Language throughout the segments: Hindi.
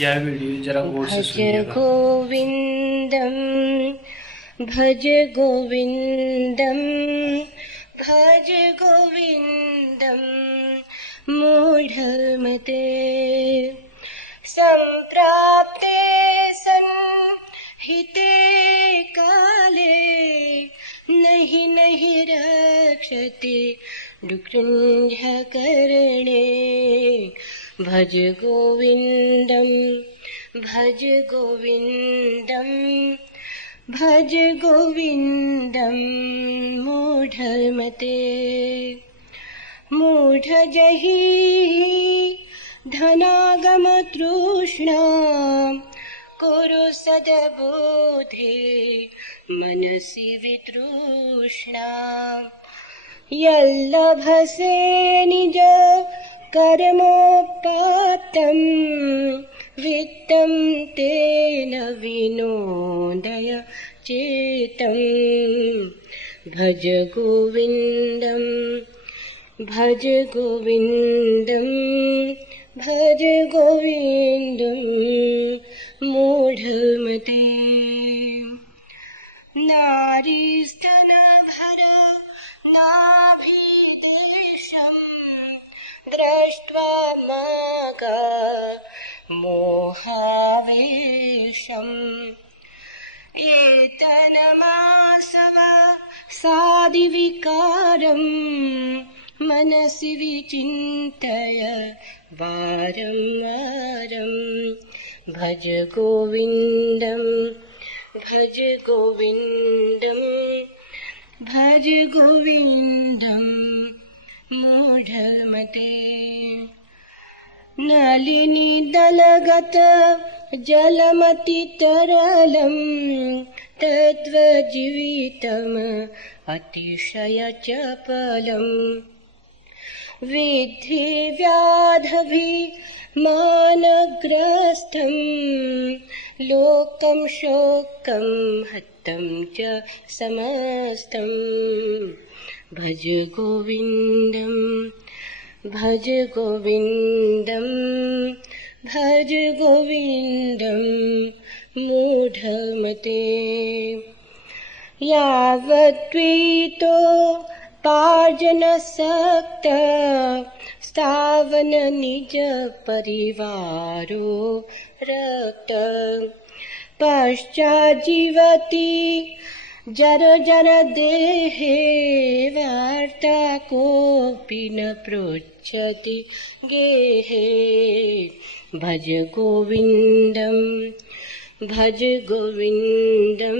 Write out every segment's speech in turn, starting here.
यह वीडियो जरा गौर से भज सुनिएगा। गोविंदम भज गोविंदम भज गोविंदम मूढ़मते संप्राप्ते सन्निहिते काले नहि नहि रक्षति दुःखञ्जकरणे भज गोविंदम भज गोविंदम भज गोविंदम मूढ़मते मूढ़ जहि धनागम तृष्णा कुरु सद्बुद्धि मनसि वितृष्णा यल्लभसे निज कर्मोपात्तं वित्तं तेन विनोदय चेतं भज गोविंदम भज गोविंदम भज गोविंदम मूढ़मते नारीस्तनभर नाभिदेशं दृष्ट्वा मागा मोहावेशम् एतन्मासव सादिविकारं मनसि विचिन्तय वारं वारं भज गोविंदम भज गोविंदम भज गोविंदम मूढ़मते नलिनी दलगत जलमति तरलं तद्वजीवितम् अतिशय चपलम् विद्धि व्याधभिमानग्रस्तं लोकं शोकं हतं च समस्तं भज गोविंदम भज गोविंदम भज गोविंदम मूढ़मते यावद्वितो पार्जनसक्त स्थावन निज परिवारो रक्त पश्चाज्जीवति जर जर देहे वार्ता कोऽपि न पृच्छति गेहे भज गोविंदम भज गोविंदम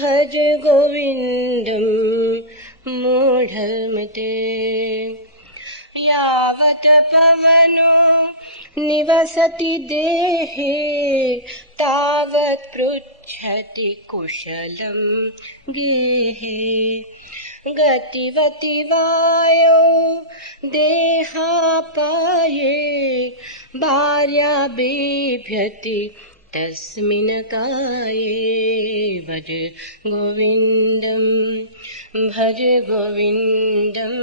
भज गोविंदम मूढ़मते यावत् पवनो निवसति देहे तावत् पृच्छति कुशलं गेहे गतिवति वायो देहापाये भार्या बिभ्यति तस्मिन् काये भज गोविंदम भज गोविंदम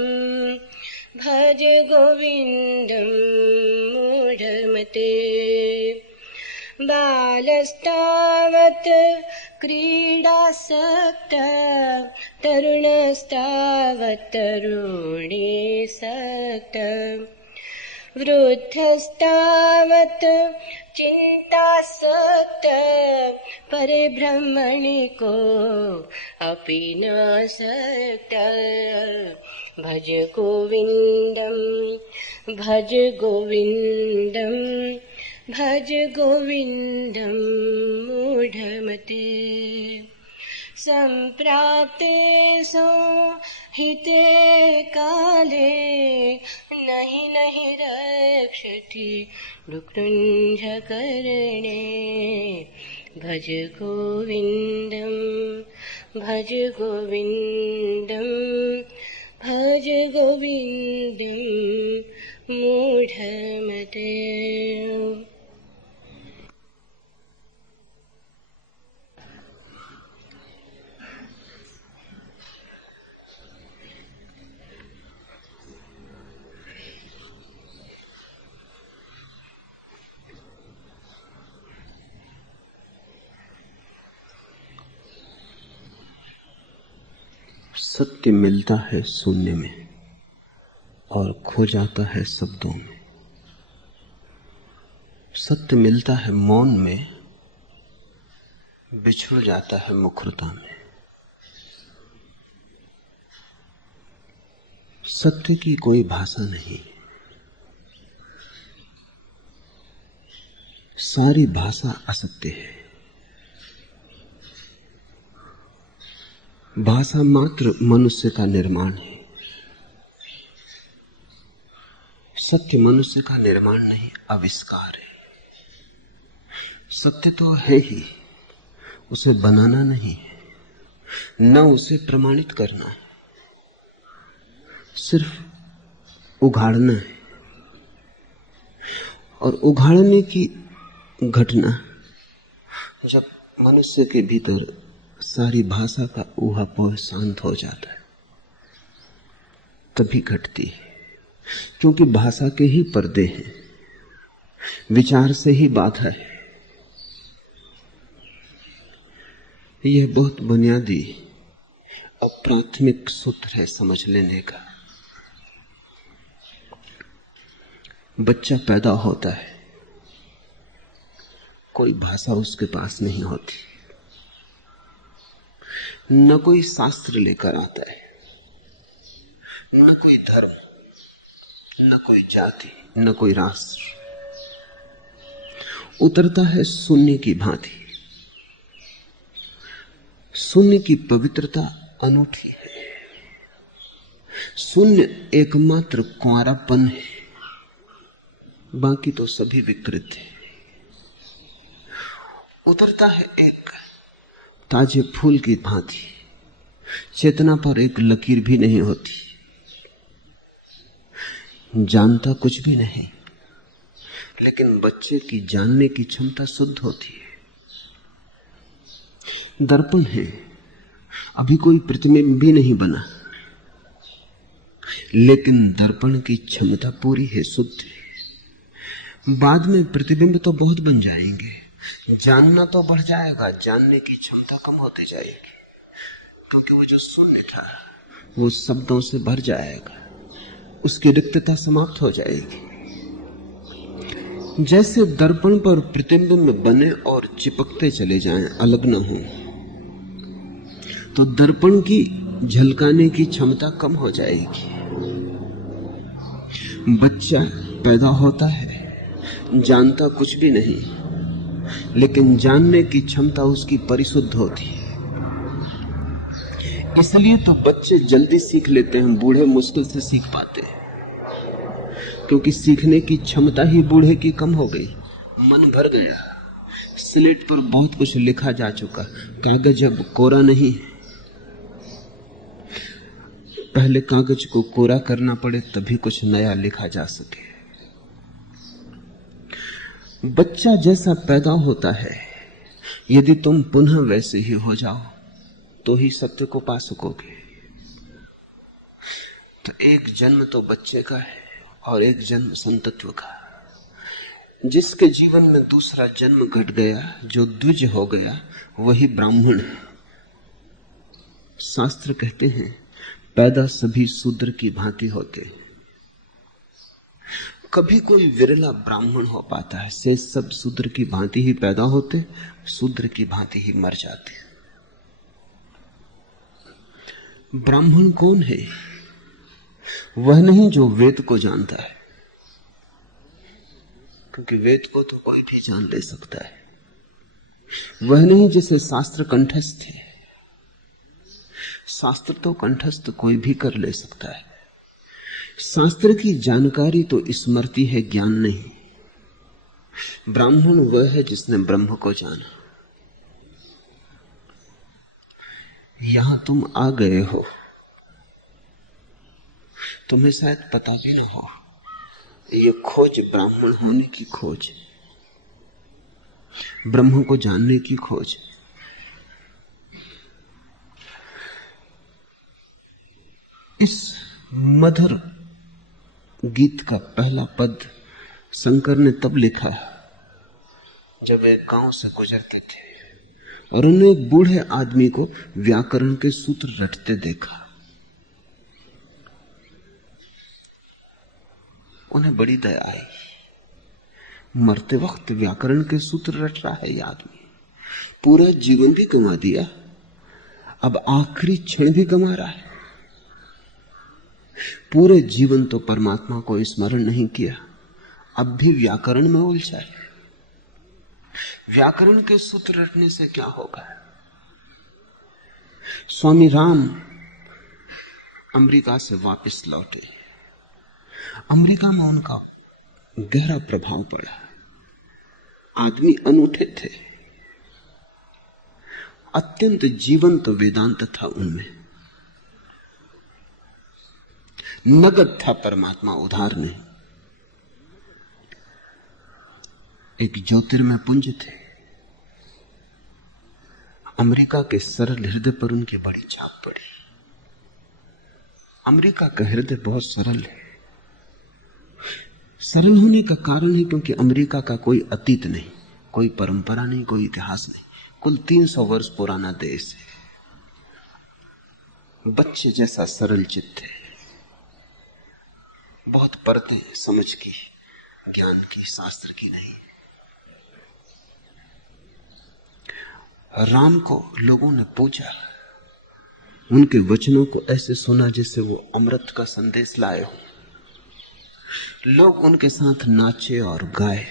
भज गोविंदम मूढ़मते बालस्तावत् क्रीडासक्त तरुणस्तावत् तरुणीसक्त वृद्धस्तावत् चिन्तासक्त परिभ्रमणि को अपि न सक्त भज गोविंदम भज गोविंदम भज गोविंदम मूढ़मते संप्राप्ते संहिते काले नहि नहि रक्षति दुःखञ्जकरणे भज गोविंदम भज गोविंदम भज गोविंदम मूढ़मते। सत्य मिलता है शून्य में और खो जाता है शब्दों में। सत्य मिलता है मौन में, बिछुड़ जाता है मुखरता में। सत्य की कोई भाषा नहीं, सारी भाषा असत्य है। भाषा मात्र मनुष्य का निर्माण है, सत्य मनुष्य का निर्माण नहीं, आविष्कार है। सत्य तो है ही, उसे बनाना नहीं है, न उसे प्रमाणित करना है, सिर्फ उघाड़ना है। और उघाड़ने की घटना जब मनुष्य के भीतर सारी भाषा का ऊहापोह शांत हो जाता है तभी घटती है। क्योंकि भाषा के ही पर्दे हैं, विचार से ही बाधा है। यह बहुत बुनियादी और प्राथमिक सूत्र है समझ लेने का। बच्चा पैदा होता है, कोई भाषा उसके पास नहीं होती, न कोई शास्त्र लेकर आता है, न कोई धर्म, न कोई जाति, न कोई राष्ट्र। उतरता है शून्य की भांति। शून्य की पवित्रता अनूठी है। शून्य एकमात्र कुंवारापन है, बाकी तो सभी विकृत है। उतरता है एक ताजे फूल की भांति। चेतना पर एक लकीर भी नहीं होती, जानता कुछ भी नहीं, लेकिन बच्चे की जानने की क्षमता शुद्ध होती है। दर्पण है, अभी कोई प्रतिबिंब भी नहीं बना, लेकिन दर्पण की क्षमता पूरी है, शुद्ध है। बाद में प्रतिबिंब तो बहुत बन जाएंगे, जानना तो बढ़ जाएगा, जानने की क्षमता कम होती जाएगी, क्योंकि वो जो शून्य था वो शब्दों से भर जाएगा, उसकी रिक्तता समाप्त हो जाएगी। जैसे दर्पण पर प्रतिबिंब बने और चिपकते चले जाएं, अलग न हो, तो दर्पण की झलकाने की क्षमता कम हो जाएगी। बच्चा पैदा होता है, जानता कुछ भी नहीं, लेकिन जानने की क्षमता उसकी परिशुद्ध होती है। इसलिए तो बच्चे जल्दी सीख लेते हैं, बूढ़े मुश्किल से सीख पाते हैं, क्योंकि सीखने की क्षमता ही बूढ़े की कम हो गई। मन भर गया, स्लेट पर बहुत कुछ लिखा जा चुका, कागज अब कोरा नहीं है। पहले कागज को कोरा करना पड़े तभी कुछ नया लिखा जा सके। बच्चा जैसा पैदा होता है, यदि तुम पुनः वैसे ही हो जाओ तो ही सत्य को पा सकोगे। तो एक जन्म तो बच्चे का है और एक जन्म संतत्व का। जिसके जीवन में दूसरा जन्म घट गया, जो द्विज हो गया, वही ब्राह्मण है। शास्त्र कहते हैं पैदा सभी शूद्र की भांति होते हैं, कभी कोई विरला ब्राह्मण हो पाता है, से सब शूद्र की भांति ही पैदा होते, शूद्र की भांति ही मर जाते। ब्राह्मण कौन है? वह नहीं जो वेद को जानता है, क्योंकि वेद को तो कोई भी जान ले सकता है। वह नहीं जिसे शास्त्र कंठस्थ है, शास्त्र तो कंठस्थ कोई भी कर ले सकता है। शास्त्र की जानकारी तो स्मृति है, ज्ञान नहीं। ब्राह्मण वह है जिसने ब्रह्म को जाना। यहां तुम आ गए हो, तुम्हें शायद पता भी ना हो, ये खोज ब्राह्मण होने की खोज, ब्रह्म को जानने की खोज। इस मधुर गीत का पहला पद शंकर ने तब लिखा जब एक गांव से गुजरते थे और उन्हें एक बूढ़े आदमी को व्याकरण के सूत्र रटते देखा। उन्हें बड़ी दया आई। मरते वक्त व्याकरण के सूत्र रट रहा है ये आदमी, पूरा जीवन भी गंवा दिया, अब आखिरी क्षण भी गंवा रहा है। पूरे जीवन तो परमात्मा को स्मरण नहीं किया, अब भी व्याकरण में उलझा है। व्याकरण के सूत्र रटने से क्या होगा? स्वामी राम अमेरिका से वापस लौटे, अमेरिका में उनका गहरा प्रभाव पड़ा। आदमी अनूठे थे, अत्यंत जीवंत वेदांत था उनमें, नगद था परमात्मा, उधार नहीं। एक ज्योतिर्मय पुंज थे। अमेरिका के सरल हृदय पर उनकी बड़ी छाप पड़ी। अमेरिका का हृदय बहुत सरल है। सरल होने का कारण है क्योंकि अमेरिका का कोई अतीत नहीं, कोई परंपरा नहीं, कोई इतिहास नहीं, कुल 300 वर्ष पुराना देश है। बच्चे जैसा सरल चित्त है, बहुत परतें हैं समझ की, ज्ञान की, शास्त्र की नहीं। राम को लोगों ने पूजा, उनके वचनों को ऐसे सुना जैसे वो अमृत का संदेश लाए हो। लोग उनके साथ नाचे और गाए।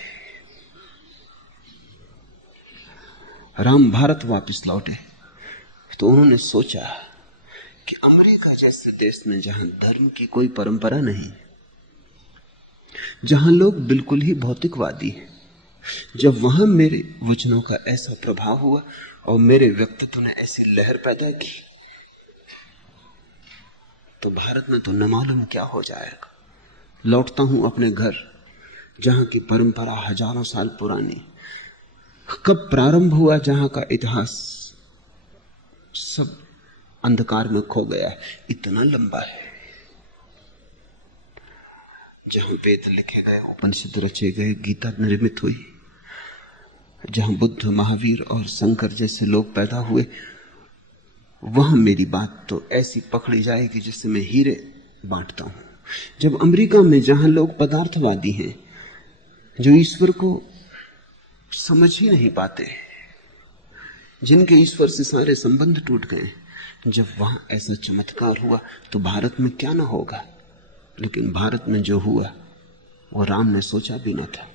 राम भारत वापस लौटे तो उन्होंने सोचा कि अमेरिका जैसे देश में जहां धर्म की कोई परंपरा नहीं, जहां लोग बिल्कुल ही भौतिकवादी हैं, जब वहां मेरे वचनों का ऐसा प्रभाव हुआ और मेरे व्यक्तित्व ने ऐसी लहर पैदा की, तो भारत में तो न मालूम क्या हो जाएगा। लौटता हूं अपने घर, जहां की परंपरा हजारों साल पुरानी, कब प्रारंभ हुआ जहां का इतिहास सब अंधकार में खो गया है, इतना लंबा है। जहां वेद लिखे गए, उपनिषद रचे गए, गीता निर्मित हुई, जहां बुद्ध, महावीर और शंकर जैसे लोग पैदा हुए, वहां मेरी बात तो ऐसी पकड़ी जाएगी जिससे मैं हीरे बांटता हूं। जब अमेरिका में जहां लोग पदार्थवादी हैं, जो ईश्वर को समझ ही नहीं पाते, जिनके ईश्वर से सारे संबंध टूट गए, जब वहां ऐसा चमत्कार हुआ तो भारत में क्या ना होगा। लेकिन भारत में जो हुआ वो राम ने सोचा भी न था।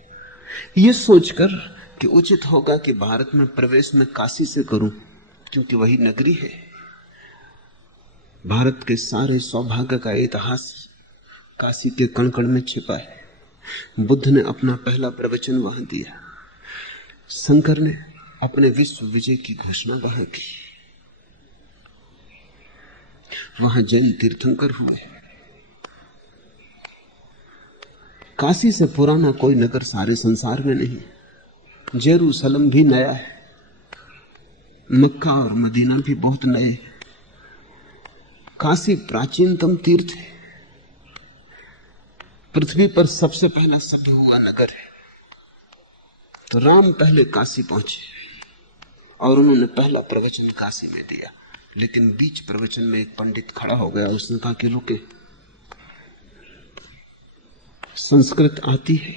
ये सोचकर कि उचित होगा कि भारत में प्रवेश में काशी से करूं, क्योंकि वही नगरी है। भारत के सारे सौभाग्य का इतिहास काशी के कण कण में छिपा है। बुद्ध ने अपना पहला प्रवचन वहां दिया, शंकर ने अपने विश्व विजय की घोषणा वहां की, वहां जैन तीर्थंकर हुए। काशी से पुराना कोई नगर सारे संसार में नहीं। जेरूसलम भी नया है, मक्का और मदीना भी बहुत नए। काशी प्राचीनतम तीर्थ है, पृथ्वी पर सबसे पहला शब्द हुआ नगर है। तो राम पहले काशी पहुंचे और उन्होंने पहला प्रवचन काशी में दिया। लेकिन बीच प्रवचन में एक पंडित खड़ा हो गया, उसने कहा कि रुके, संस्कृत आती है?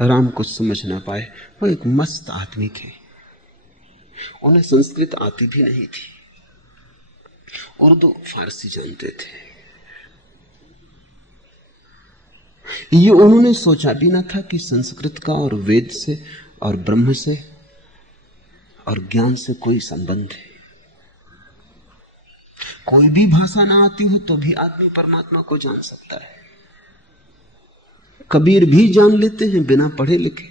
राम कुछ समझ ना पाए। वो एक मस्त आदमी थे, उन्हें संस्कृत आती भी नहीं थी, उर्दू फारसी जानते थे। ये उन्होंने सोचा भी ना था कि संस्कृत का और वेद से और ब्रह्म से और ज्ञान से कोई संबंध है। कोई भी भाषा ना आती हो तो भी आदमी परमात्मा को जान सकता है। कबीर भी जान लेते हैं बिना पढ़े लिखे,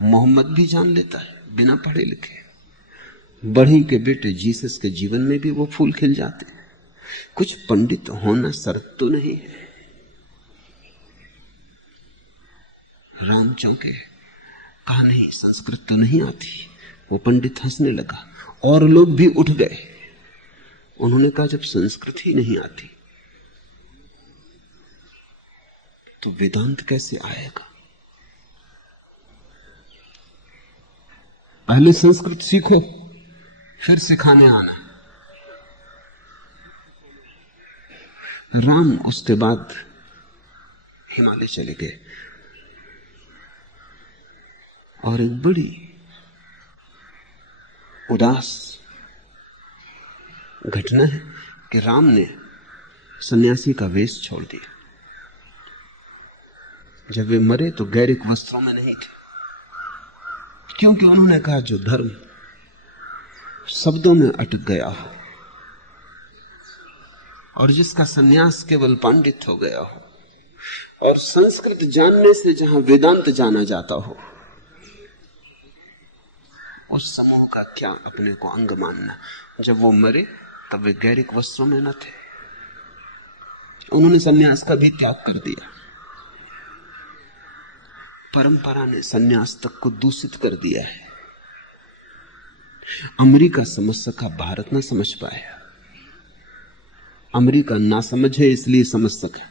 मोहम्मद भी जान लेता है बिना पढ़े लिखे, बढ़ी के बेटे जीसस के जीवन में भी वो फूल खिल जाते हैं। कुछ पंडित होना शर्त तो नहीं है। राम चौंके, कहा नहीं संस्कृत तो नहीं आती। वो पंडित हंसने लगा और लोग भी उठ गए। उन्होंने कहा जब संस्कृत ही नहीं आती तो वेदांत कैसे आएगा? पहले संस्कृत सीखो फिर सिखाने आना। राम उसके बाद हिमालय चले गए और एक बड़ी उदास घटना है कि राम ने सन्यासी का वेश छोड़ दिया। जब वे मरे तो गैरिक वस्त्रों में नहीं थे, क्योंकि उन्होंने कहा जो धर्म शब्दों में अटक गया हो और जिसका सन्यास केवल पांडित हो गया हो और संस्कृत जानने से जहां वेदांत जाना जाता हो, उस समूह का क्या अपने को अंग मानना। जब वो मरे तब वे गैरिक वस्त्रों में न थे, उन्होंने सन्यास का भी त्याग कर दिया। परंपरा ने सन्यास तक को दूषित कर दिया है। अमेरिका समझ सका, भारत ना समझ पाया। अमेरिका ना समझ है इसलिए समझ सका,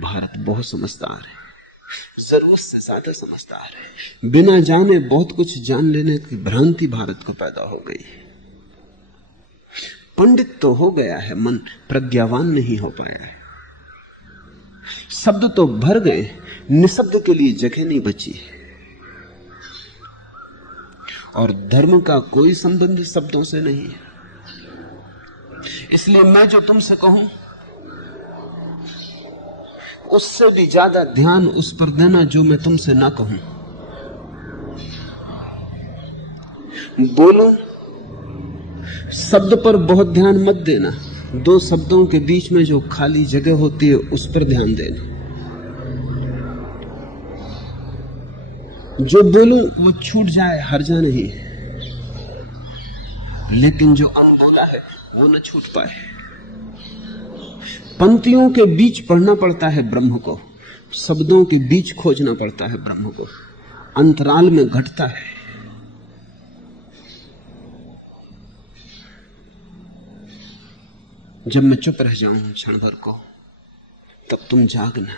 भारत बहुत समझदार है, जरूरत से ज्यादा समझदार है। बिना जाने बहुत कुछ जान लेने की भ्रांति भारत को पैदा हो गई। पंडित तो हो गया है, मन प्रज्ञावान नहीं हो पाया है। शब्द तो भर गए, निशब्द के लिए जगह नहीं बची है। और धर्म का कोई संबंध शब्दों से नहीं है। इसलिए मैं जो तुमसे कहूं उससे भी ज्यादा ध्यान उस पर देना जो मैं तुमसे ना कहूं। बोलो, शब्द पर बहुत ध्यान मत देना, दो शब्दों के बीच में जो खाली जगह होती है उस पर ध्यान देना। जो बोलूं वो छूट जाए, हर्जा नहीं है, लेकिन जो अनबोला है वो न छूट पाए। पंक्तियों के बीच पढ़ना पड़ता है ब्रह्म को, शब्दों के बीच खोजना पड़ता है ब्रह्म को, अंतराल में घटता है। जब मैं चुप रह जाऊं क्षण भर को, तब तुम जागना,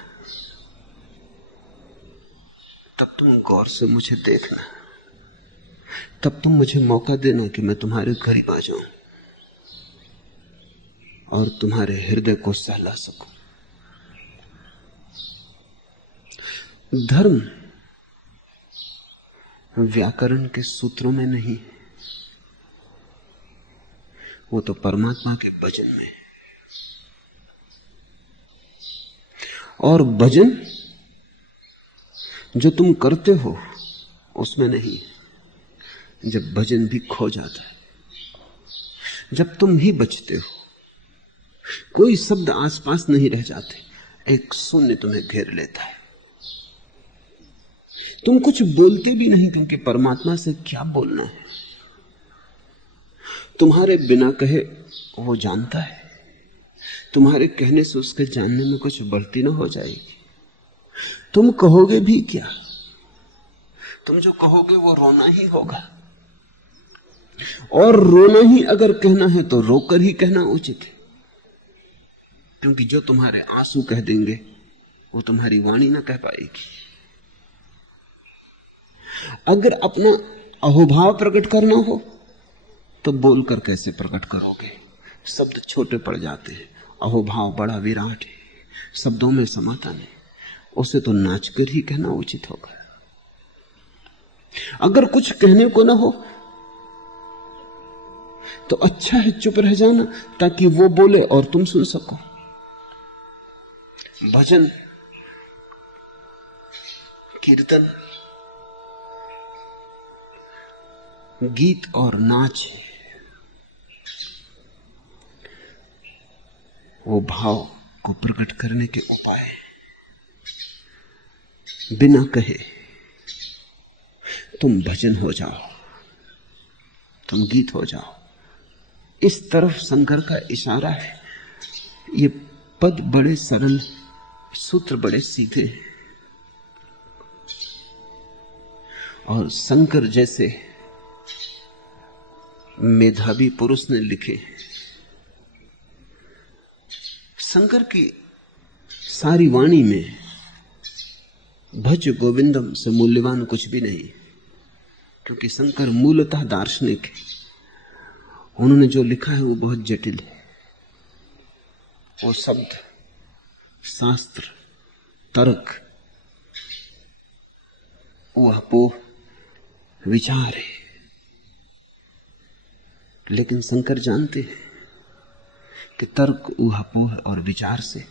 तब तुम गौर से मुझे देखना, तब तुम मुझे मौका देना कि मैं तुम्हारे करीब आ जाऊं और तुम्हारे हृदय को सहला सकूं। धर्म व्याकरण के सूत्रों में नहीं, वो तो परमात्मा के भजन में। और भजन जो तुम करते हो उसमें नहीं, जब भजन भी खो जाता है, जब तुम ही बचते हो, कोई शब्द आसपास नहीं रह जाते, एक शून्य तुम्हें घेर लेता है। तुम कुछ बोलते भी नहीं, क्योंकि परमात्मा से क्या बोलना है। तुम्हारे बिना कहे वो जानता है, तुम्हारे कहने से उसके जानने में कुछ बढ़ती ना हो जाएगी। तुम कहोगे भी क्या, तुम जो कहोगे वो रोना ही होगा, और रोना ही अगर कहना है तो रोकर ही कहना उचित है, क्योंकि जो तुम्हारे आंसू कह देंगे वो तुम्हारी वाणी ना कह पाएगी। अगर अपना अहोभाव प्रकट करना हो तो बोलकर कैसे प्रकट करोगे, शब्द छोटे पड़ जाते हैं, अहोभाव बड़ा विराट है, शब्दों में समाता नहीं, उसे तो नाचकर ही कहना उचित होगा। अगर कुछ कहने को ना हो तो अच्छा है चुप रह जाना, ताकि वो बोले और तुम सुन सको। भजन, कीर्तन, गीत और नाच वो भाव को प्रकट करने के उपाय, बिना कहे तुम भजन हो जाओ, तुम गीत हो जाओ। इस तरफ शंकर का इशारा है। ये पद बड़े सरल, सूत्र बड़े सीधे, और शंकर जैसे मेधावी पुरुष ने लिखे। शंकर की सारी वाणी में भज गोविंदम से मूल्यवान कुछ भी नहीं, क्योंकि शंकर मूलतः दार्शनिक है। उन्होंने जो लिखा है वो बहुत जटिल है, वो शब्द, शास्त्र, तर्क, ऊहापोह, विचार है। लेकिन शंकर जानते हैं कि तर्क, ऊहापोह और विचार से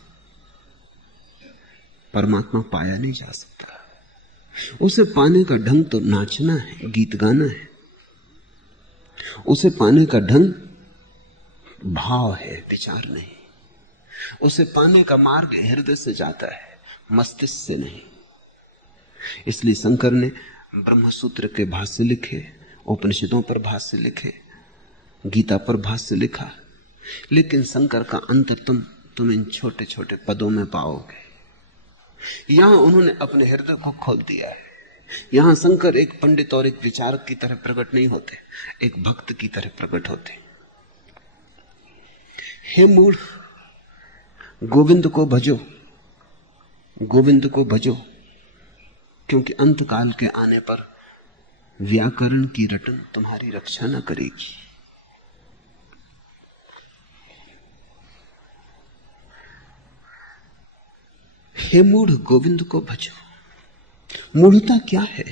परमात्मा पाया नहीं जा सकता। उसे पाने का ढंग तो नाचना है, गीत गाना है। उसे पाने का ढंग भाव है, विचार नहीं। उसे पाने का मार्ग हृदय से जाता है, मस्तिष्क से नहीं। इसलिए शंकर ने ब्रह्मसूत्र के भाष्य लिखे, उपनिषदों पर भाष्य लिखे, गीता पर भाष्य लिखा। लेकिन शंकर का अंतर तुम इन छोटे छोटे पदों में पाओगे। यहां उन्होंने अपने हृदय को खोल दिया है। यहां शंकर एक पंडित और एक विचारक की तरह प्रकट नहीं होते, एक भक्त की तरह प्रकट होते। हे मूढ़, गोविंद को भजो, गोविंद को भजो, क्योंकि अंतकाल के आने पर व्याकरण की रटन तुम्हारी रक्षा न करेगी। हे मूढ़, गोविंद को भजो। मूढ़ता क्या है?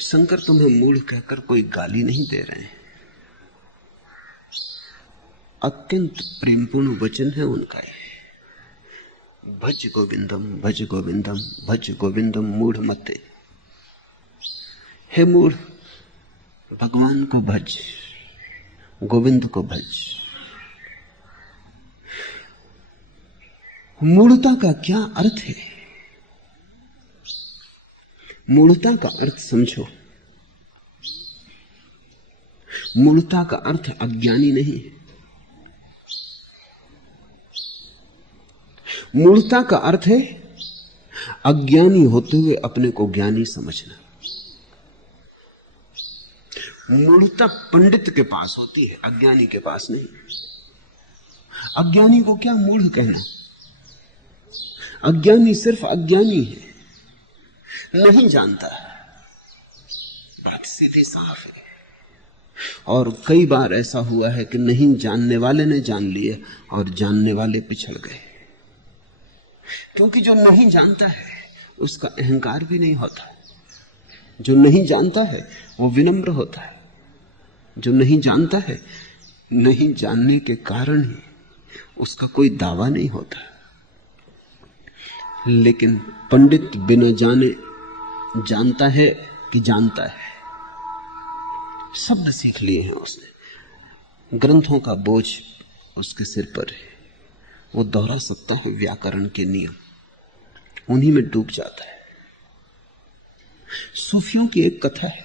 शंकर तुम्हें मूढ़ कहकर कोई गाली नहीं दे रहे हैं। अत्यंत प्रेमपूर्ण वचन है उनका ये, भज गोविंदम भज गोविंदम भज गोविंदम मूढ़ मते। हे मूढ़, भगवान को भज, गोविंद को भज। मूढ़ता का क्या अर्थ है? मूढ़ता का अर्थ समझो। मूढ़ता का अर्थ अज्ञानी नहीं है। मूढ़ता का अर्थ है अज्ञानी होते हुए अपने को ज्ञानी समझना। मूढ़ता पंडित के पास होती है, अज्ञानी के पास नहीं। अज्ञानी को क्या मूढ़ कहना? अज्ञानी सिर्फ अज्ञानी है, नहीं जानता। बात सीधी साफ है। और कई बार ऐसा हुआ है कि नहीं जानने वाले ने जान लिए और जानने वाले पिछड़ गए। क्योंकि जो नहीं जानता है उसका अहंकार भी नहीं होता। जो नहीं जानता है वो विनम्र होता है। जो नहीं जानता है, नहीं जानने के कारण ही उसका कोई दावा नहीं होता। लेकिन पंडित बिना जाने जानता है कि जानता है। शब्द सीख लिए हैं उसने, ग्रंथों का बोझ उसके सिर पर है। वो दोहरा सकता है व्याकरण के नियम, उन्हीं में डूब जाता है। सूफियों की एक कथा है।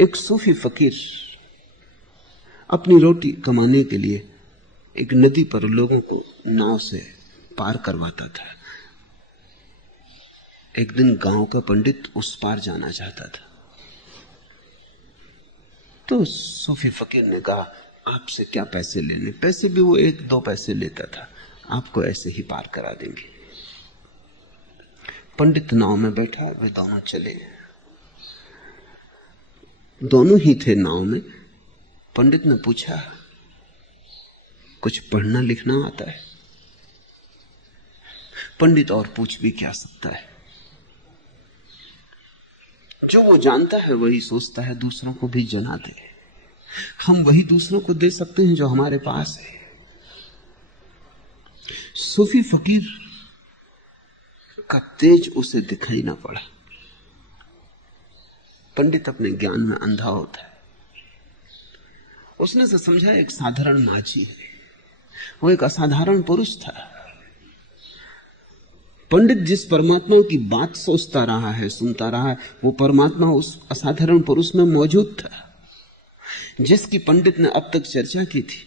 एक सूफी फकीर अपनी रोटी कमाने के लिए एक नदी पर लोगों को नाव से पार करवाता था। एक दिन गांव का पंडित उस पार जाना चाहता था, तो सूफी फकीर ने कहा, आपसे क्या पैसे लेने? पैसे भी वो 1-2 पैसे लेता था, आपको ऐसे ही पार करा देंगे। पंडित नाव में बैठा, वे दोनों चले। दोनों ही थे नाव में। पंडित ने पूछा, कुछ पढ़ना लिखना आता है? पंडित और पूछ भी क्या सकता है? जो वो जानता है वही सोचता है दूसरों को भी जना दे। हम वही दूसरों को दे सकते हैं जो हमारे पास है। सूफी फकीर का तेज उसे दिखाई ना पड़ा। पंडित अपने ज्ञान में अंधा होता है। उसने से समझा एक साधारण माझी है, वो एक असाधारण पुरुष था। पंडित जिस परमात्मा की बात सोचता रहा है, सुनता रहा है, वो परमात्मा उस असाधारण पुरुष में मौजूद था, जिसकी पंडित ने अब तक चर्चा की थी।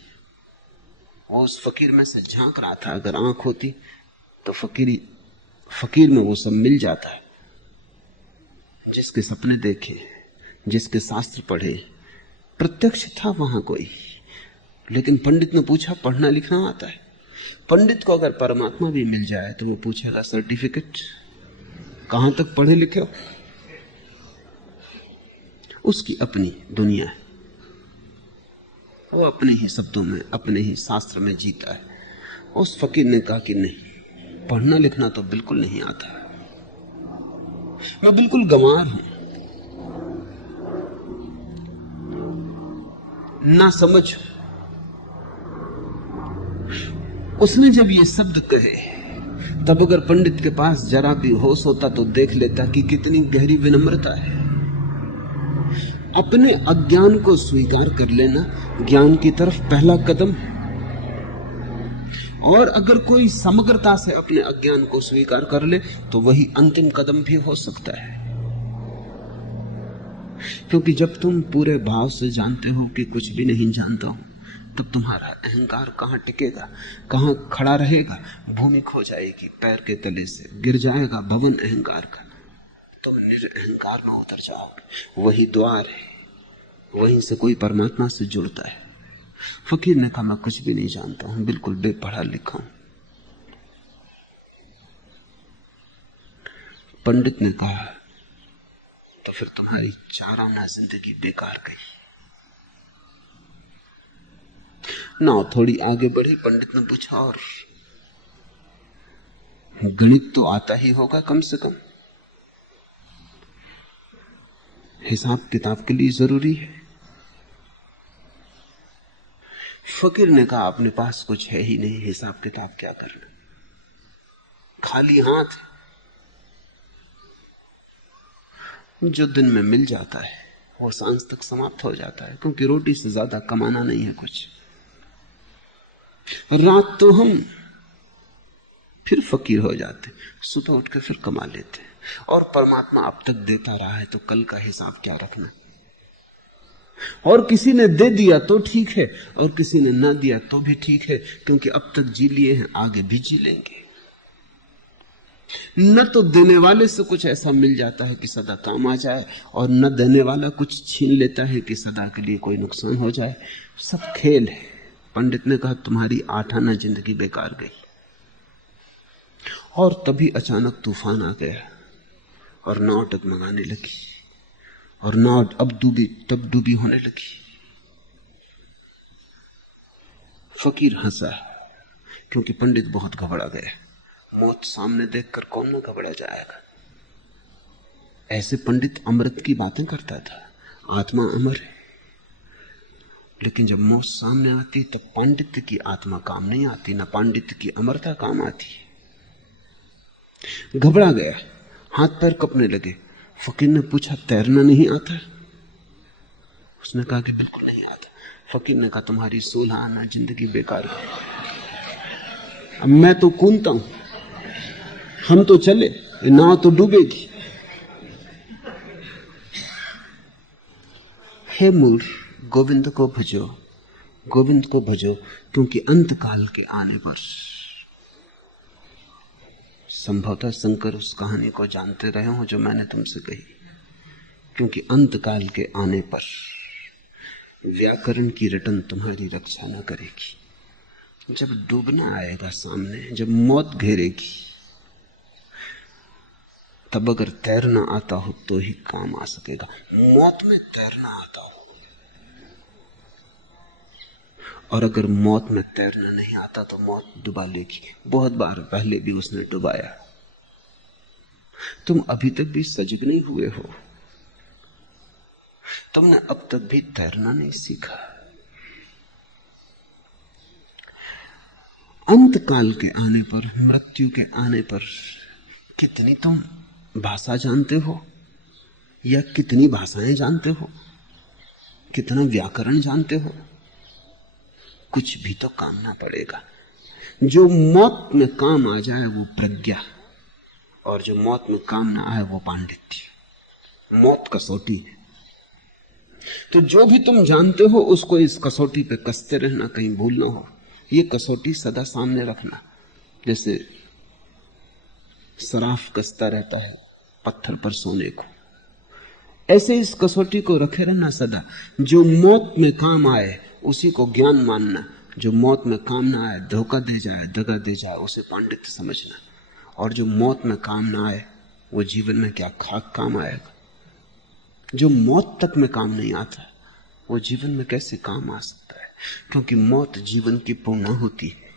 वो उस फकीर में से झांक रहा था। अगर आंख होती तो फकीर में वो सब मिल जाता है, जिसके सपने देखे, जिसके शास्त्र पढ़े, प्रत्यक्ष था वहां कोई। लेकिन पंडित ने पूछा, पढ़ना लिखना आता है? पंडित को अगर परमात्मा भी मिल जाए तो वो पूछेगा, सर्टिफिकेट कहां तक पढ़े लिखे हो? उसकी अपनी दुनिया है। वो अपने ही शब्दों में, अपने ही शास्त्र में जीता है। उस फकीर ने कहा कि नहीं, पढ़ना लिखना तो बिल्कुल नहीं आता, मैं बिल्कुल गंवार हूं, ना समझ। उसने जब ये शब्द कहे तब अगर पंडित के पास जरा भी होश होता तो देख लेता कि कितनी गहरी विनम्रता है। अपने अज्ञान को स्वीकार कर लेना ज्ञान की तरफ पहला कदम है, और अगर कोई समग्रता से अपने अज्ञान को स्वीकार कर ले तो वही अंतिम कदम भी हो सकता है। क्योंकि जब तुम पूरे भाव से जानते हो कि कुछ भी नहीं जानता हूं, तब तुम्हारा अहंकार कहां टिकेगा, कहां खड़ा रहेगा? भूमि खो जाएगी, पैर के तले से गिर जाएगा भवन अहंकार का, तुम निरअहकार में उतर जाओगे। वही द्वार है, वहीं से कोई परमात्मा से जुड़ता है। फकीर ने कहा मैं कुछ भी नहीं जानता हूं, बिल्कुल बेपढ़ा लिखा हूं। पंडित ने कहा तो फिर तुम्हारी 4 आना जिंदगी बेकार गई। ना थोड़ी आगे बढ़े, पंडित ने पूछा और गणित तो आता ही होगा कम से कम, हिसाब किताब के लिए जरूरी है। फकीर ने कहा अपने पास कुछ है ही नहीं, हिसाब किताब क्या करना, खाली हाथ। जो दिन में मिल जाता है वो सांझ तक समाप्त हो जाता है, क्योंकि रोटी से ज्यादा कमाना नहीं है कुछ। रात तो हम फिर फकीर हो जाते, सुबह उठ के फिर कमा लेते, और परमात्मा अब तक देता रहा है तो कल का हिसाब क्या रखना। और किसी ने दे दिया तो ठीक है, और किसी ने ना दिया तो भी ठीक है, क्योंकि अब तक जी लिए हैं, आगे भी जी लेंगे। न तो देने वाले से कुछ ऐसा मिल जाता है कि सदा काम आ जाए, और न देने वाला कुछ छीन लेता है कि सदा के लिए कोई नुकसान हो जाए। सब खेल है। पंडित ने कहा तुम्हारी 8 आना जिंदगी बेकार गई। और तभी अचानक तूफान आ गया और नाव डगमगाने लगी, और नाव अब डूबी तब डूबी होने लगी। फकीर हंसा, क्योंकि पंडित बहुत घबरा गया। मौत सामने देखकर कौन न घबरा जाएगा। ऐसे पंडित अमृत की बातें करता था, आत्मा अमर है। लेकिन जब मौत सामने आती तब पांडित्य की आत्मा काम नहीं आती, ना पांडित्य की अमरता काम आती। घबरा गया, हाथ पैर कपने लगे। फकीर ने पूछा तैरना नहीं आता? उसने कहा कि बिल्कुल नहीं आता। फकीर ने कहा तुम्हारी 16 आना जिंदगी बेकार गई। अब मैं तो कूदता हूं, हम तो चले, नाव तो डूबेगी। हे मूर्ख, गोविंद को भजो, गोविंद को भजो, क्योंकि अंत काल के आने पर, संभवतः शंकर उस कहानी को जानते रहे हो जो मैंने तुमसे कही, क्योंकि अंत काल के आने पर व्याकरण की रटन तुम्हारी रक्षा न करेगी। जब डूबना आएगा सामने, जब मौत घेरेगी, तब अगर तैरना आता हो तो ही काम आ सकेगा। मौत में तैरना आता हो, और अगर मौत में तैरना नहीं आता तो मौत डुबा लेगी। बहुत बार पहले भी उसने डुबाया। तुम अभी तक भी सजग नहीं हुए हो, तुमने अब तक भी तैरना नहीं सीखा। अंत काल के आने पर, मृत्यु के आने पर कितनी तुम भाषा जानते हो, या कितनी भाषाएं जानते हो, कितना व्याकरण जानते हो, कुछ भी तो काम ना पड़ेगा। जो मौत में काम आ जाए वो प्रज्ञा, और जो मौत में काम ना आए वो पांडित्य। मौत कसौटी है। तो जो भी तुम जानते हो उसको इस कसौटी पे कसते रहना, कहीं भूल ना हो। ये कसौटी सदा सामने रखना, जैसे सराफ कसता रहता है पत्थर पर सोने को, ऐसे इस कसौटी को रखे रहना सदा। जो मौत में काम आए उसी को ज्ञान मानना, जो मौत में काम ना आए, धोखा दे जाए, दगा दे जाए, उसे पांडित्य समझना। और जो मौत में काम ना आए वो जीवन में क्या खाक काम आएगा। जो मौत तक में काम नहीं आता वो जीवन में कैसे काम आ सकता है। क्योंकि मौत जीवन की पूर्णाहुति है,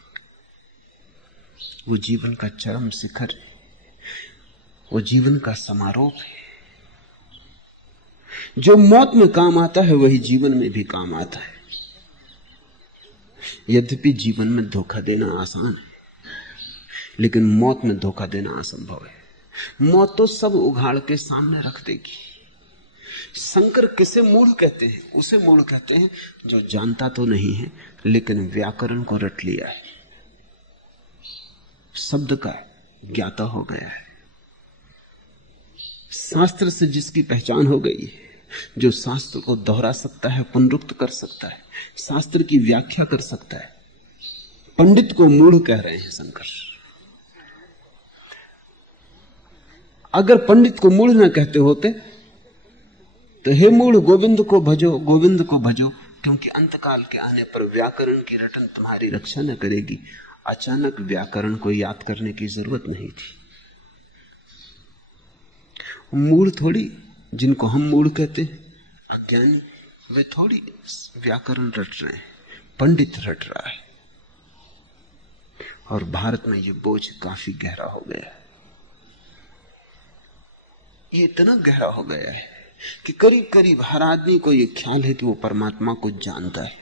वो जीवन का चरम शिखर है, वो जीवन का समारोह है। जो मौत में काम आता है वही जीवन में भी काम आता है। यद्यपि जीवन में धोखा देना आसान है, लेकिन मौत में धोखा देना असंभव है। मौत तो सब उघाड़ के सामने रख देगी। शंकर किसे मूढ़ कहते हैं? उसे मूढ़ कहते हैं जो जानता तो नहीं है लेकिन व्याकरण को रट लिया है, शब्द का ज्ञाता हो गया है। शास्त्र से जिसकी पहचान हो गई है, जो शास्त्र को दोहरा सकता है, पुनरुक्त कर सकता है, शास्त्र की व्याख्या कर सकता है, पंडित को मूढ़ कह रहे हैं शंकर। अगर पंडित को मूढ़ ना कहते होते तो हे मूढ़ गोविंद को भजो, गोविंद को भजो, क्योंकि अंतकाल के आने पर व्याकरण की रटन तुम्हारी रक्षा न करेगी। अचानक व्याकरण को याद करने की जरूरत नहीं थी। मूढ़ थोड़ी, जिनको हम मूढ़ कहते हैं, अज्ञानी, वे थोड़ी व्याकरण रट रहे हैं, पंडित रट रहा है। और भारत में ये बोझ काफी गहरा हो गया है। ये इतना गहरा हो गया है कि करीब करीब हर आदमी को ये ख्याल है कि वो परमात्मा को जानता है,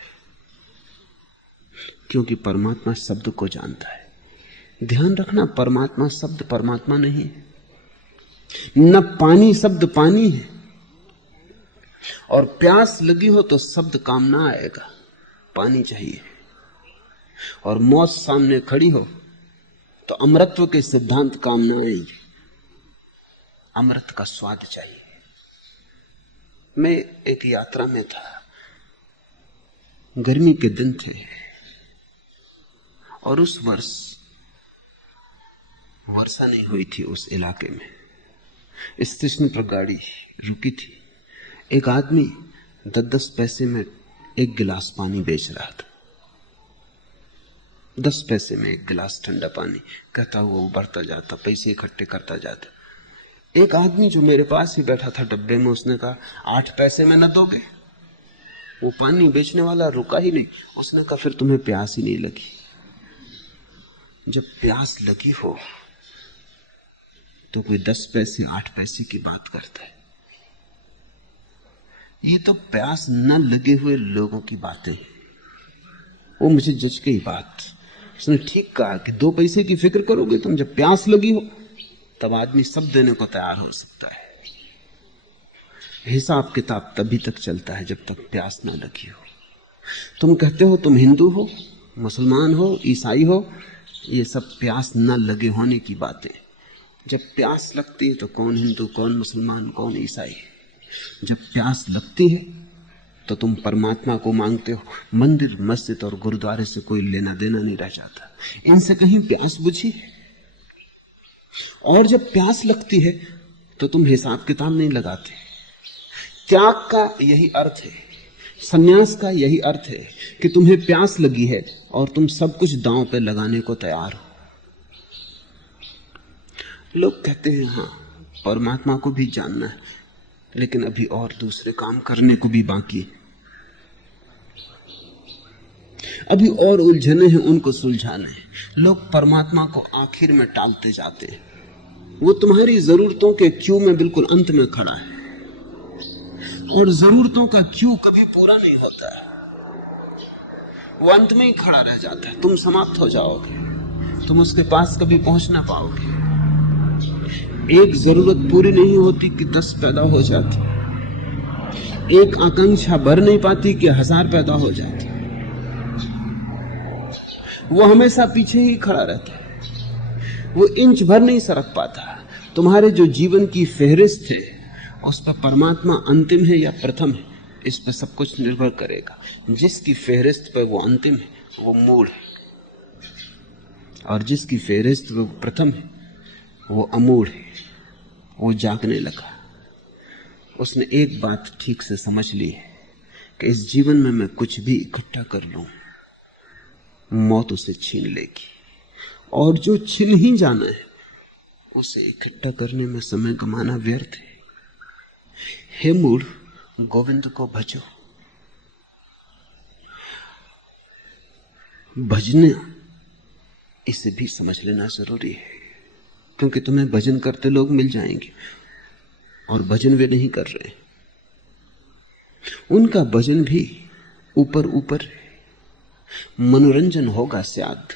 क्योंकि परमात्मा शब्द को जानता है। ध्यान रखना, परमात्मा शब्द परमात्मा नहीं है, न पानी शब्द पानी है। और प्यास लगी हो तो शब्द काम ना आएगा, पानी चाहिए। और मौत सामने खड़ी हो तो अमरत्व के सिद्धांत काम ना आएंगे, अमृत का स्वाद चाहिए। मैं एक यात्रा में था, गर्मी के दिन थे, और उस वर्ष वर्षा नहीं हुई थी उस इलाके में। स्टेशन पर गाड़ी रुकी थी, एक आदमी 10-10 पैसे में एक गिलास पानी बेच रहा था। 10 पैसे में एक गिलास ठंडा पानी, कहता हुआ वो बढ़ता जाता, पैसे इकट्ठे करता जाता। एक आदमी जो मेरे पास ही बैठा था डब्बे में, उसने कहा 8 पैसे में न दोगे? वो पानी बेचने वाला रुका ही नहीं। उसने कहा फिर तुम्हें प्यास ही नहीं लगी। जब प्यास लगी हो तो कोई 10 पैसे 8 पैसे की बात करता है। ये तो प्यास न लगे हुए लोगों की बातें। वो मुझे जच गई बात। उसने ठीक कहा कि 2 पैसे की फिक्र करोगे तुम, जब प्यास लगी हो तब आदमी सब देने को तैयार हो सकता है। हिसाब किताब तभी तक चलता है जब तक प्यास ना लगी हो। तुम कहते हो तुम हिंदू हो, मुसलमान हो, ईसाई हो, ये सब प्यास न लगे होने की बातें। जब प्यास लगती है तो कौन हिंदू, कौन मुसलमान, कौन ईसाई। जब प्यास लगती है तो तुम परमात्मा को मांगते हो। मंदिर, मस्जिद और गुरुद्वारे से कोई लेना देना नहीं रह जाता, इनसे कहीं प्यास बुझी है। और जब प्यास लगती है तो तुम हिसाब किताब नहीं लगाते। त्याग का यही अर्थ है, सन्यास का यही अर्थ है कि तुम्हें प्यास लगी है और तुम सब कुछ दांव पे लगाने को तैयार हो। लोग कहते हैं हाँ परमात्मा को भी जानना है, लेकिन अभी और दूसरे काम करने को भी बाकी है, अभी और उलझने हैं उनको सुलझाने हैं। लोग परमात्मा को आखिर में टालते जाते हैं। वो तुम्हारी जरूरतों के क्यू में बिल्कुल अंत में खड़ा है, और जरूरतों का क्यू कभी पूरा नहीं होता है, वो अंत में ही खड़ा रह जाता है। तुम समाप्त हो जाओगे, तुम उसके पास कभी पहुंच ना पाओगे। एक जरूरत पूरी नहीं होती कि 10 पैदा हो जाती, एक आकांक्षा भर नहीं पाती कि 1000 पैदा हो जाती। वो हमेशा पीछे ही खड़ा रहता है, वो इंच भर नहीं सरक पाता। तुम्हारे जो जीवन की फेहरिस्त है उस पर परमात्मा अंतिम है या प्रथम है, इस पर सब कुछ निर्भर करेगा। जिसकी फेहरिस्त पर वो अंतिम है वो मूढ़ है, और जिसकी फेहरिस्त पर वो प्रथम है वो अमूढ़ है। वो जागने लगा, उसने एक बात ठीक से समझ ली है कि इस जीवन में मैं कुछ भी इकट्ठा कर लूं मौत उसे छीन लेगी, और जो छीन ही जाना है उसे इकट्ठा करने में समय गंवाना व्यर्थ है। हे मूढ़, गोविंद को भजो। भजन इसे भी समझ लेना जरूरी है, क्योंकि तुम्हें भजन करते लोग मिल जाएंगे और भजन वे नहीं कर रहे। उनका भजन भी ऊपर ऊपर मनोरंजन होगा, शायद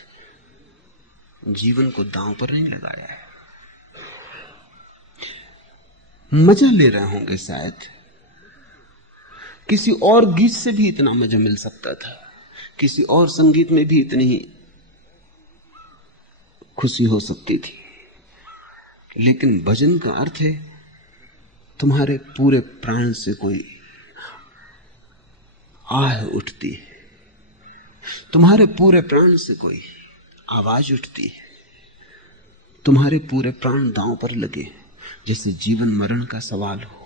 जीवन को दांव पर नहीं लगाया है। मजा ले रहे होंगे शायद। किसी और गीत से भी इतना मजा मिल सकता था, किसी और संगीत में भी इतनी ही खुशी हो सकती थी, लेकिन भजन का अर्थ है तुम्हारे पूरे प्राण से कोई आह उठती है, तुम्हारे पूरे प्राण से कोई आवाज उठती है, तुम्हारे पूरे प्राण दांव पर लगे, जैसे जीवन मरण का सवाल हो।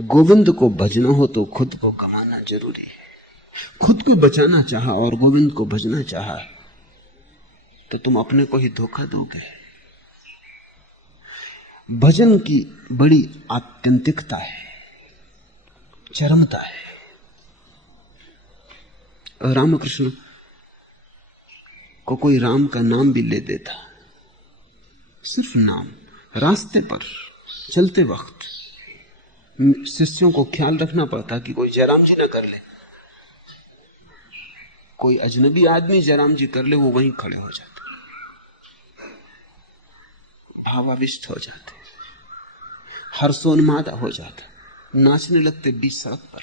गोविंद को भजना हो तो खुद को गंवाना जरूरी है। खुद को बचाना चाहा और गोविंद को भजना चाहा तो तुम अपने को ही धोखा दोगे। भजन की बड़ी आत्यंतिकता है, चरमता है। रामकृष्ण को कोई राम का नाम भी ले देता, सिर्फ नाम, रास्ते पर चलते वक्त शिष्यों को ख्याल रखना पड़ता कि कोई जयराम जी ना कर ले, कोई अजनबी आदमी जयराम जी कर ले, वो वहीं खड़े हो जाते, भावाविष्ट हो जाते, हर्षोन्माद हो जाता, नाचने लगते बीच सड़क पर।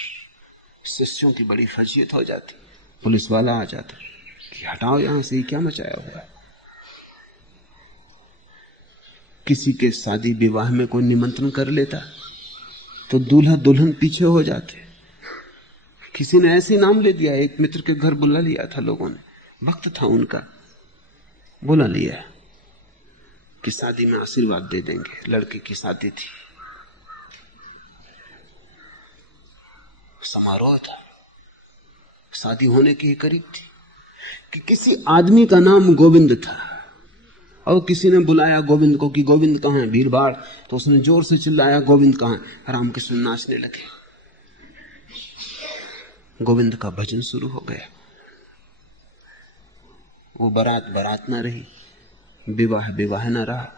शिष्यों की बड़ी फजीयत हो जाती, पुलिस वाला आ जाता कि हटाओ यहां से, क्या मचाया हुआ है। किसी के शादी विवाह में कोई निमंत्रण कर लेता तो दूल्हा दुल्हन पीछे हो जाते। किसी ने ऐसे नाम ले दिया, एक मित्र के घर बुला लिया था लोगों ने, वक्त था उनका, बुला लिया कि शादी में आशीर्वाद दे देंगे। लड़के की शादी थी, समारोह था, शादी होने के ही करीब थी कि किसी आदमी का नाम गोविंद था और किसी ने बुलाया गोविंद को कि गोविंद कहां है। भीड़ भाड़, तो उसने जोर से चिल्लाया गोविंद कहां है। रामकृष्ण नाचने लगे, गोविंद का भजन शुरू हो गया। वो बारात बारात ना रही, विवाह विवाह ना रहा,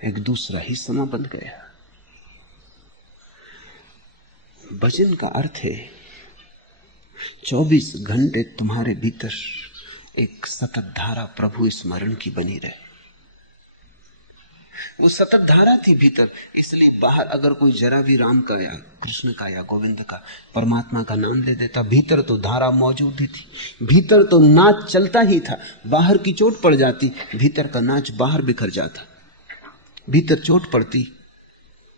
एक दूसरा ही समा बन गया। भजन का अर्थ है 24 घंटे तुम्हारे भीतर एक सतत धारा प्रभु स्मरण की बनी रहे। वो सतत धारा थी भीतर, इसलिए बाहर अगर कोई जरा भी राम का या कृष्ण का या गोविंद का, परमात्मा का नाम ले देता, भीतर तो धारा मौजूद ही थी, भीतर तो नाच चलता ही था। बाहर की चोट पड़ जाती, भीतर का नाच बाहर बिखर जाता। भीतर चोट पड़ती,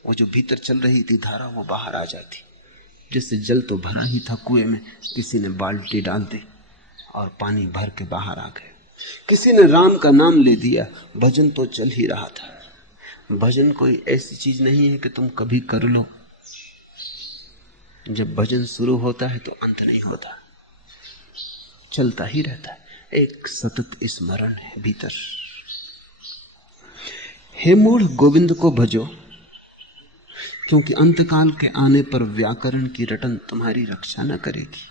वो जो भीतर चल रही थी धारा वो बाहर आ जाती। जैसे जल तो भरा ही था कुएं में, किसी ने बाल्टी डाल दी और पानी भर के बाहर आ गए। किसी ने राम का नाम ले दिया, भजन तो चल ही रहा था। भजन कोई ऐसी चीज नहीं है कि तुम कभी कर लो। जब भजन शुरू होता है तो अंत नहीं होता, चलता ही रहता है, एक सतत स्मरण है भीतर। हे मूढ़ गोविंद को भजो, क्योंकि अंतकाल के आने पर व्याकरण की रटन तुम्हारी रक्षा न करेगी।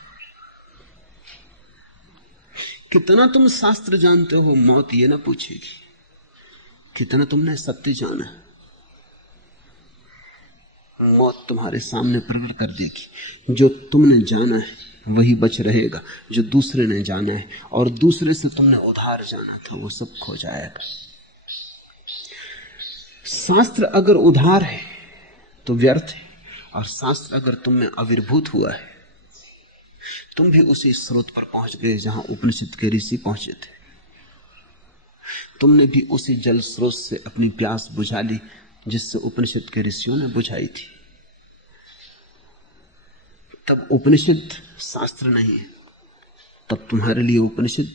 कितना तुम शास्त्र जानते हो मौत ये न पूछेगी, कितना तुमने सत्य जाना मौत तुम्हारे सामने प्रकट कर देगी। जो तुमने जाना है वही बच रहेगा, जो दूसरे ने जाना है और दूसरे से तुमने उधार जाना था वो सब खो जाएगा। शास्त्र अगर उधार है तो व्यर्थ है, और शास्त्र अगर तुम में आविर्भूत हुआ है, तुम भी उसी स्रोत पर पहुंच गए जहां उपनिषद के ऋषि पहुंचे थे। तुमने भी उसी जल स्रोत से अपनी प्यास बुझा ली जिससे उपनिषद के ऋषियों ने बुझाई थी। तब उपनिषद शास्त्र नहीं है, तब तुम्हारे लिए उपनिषद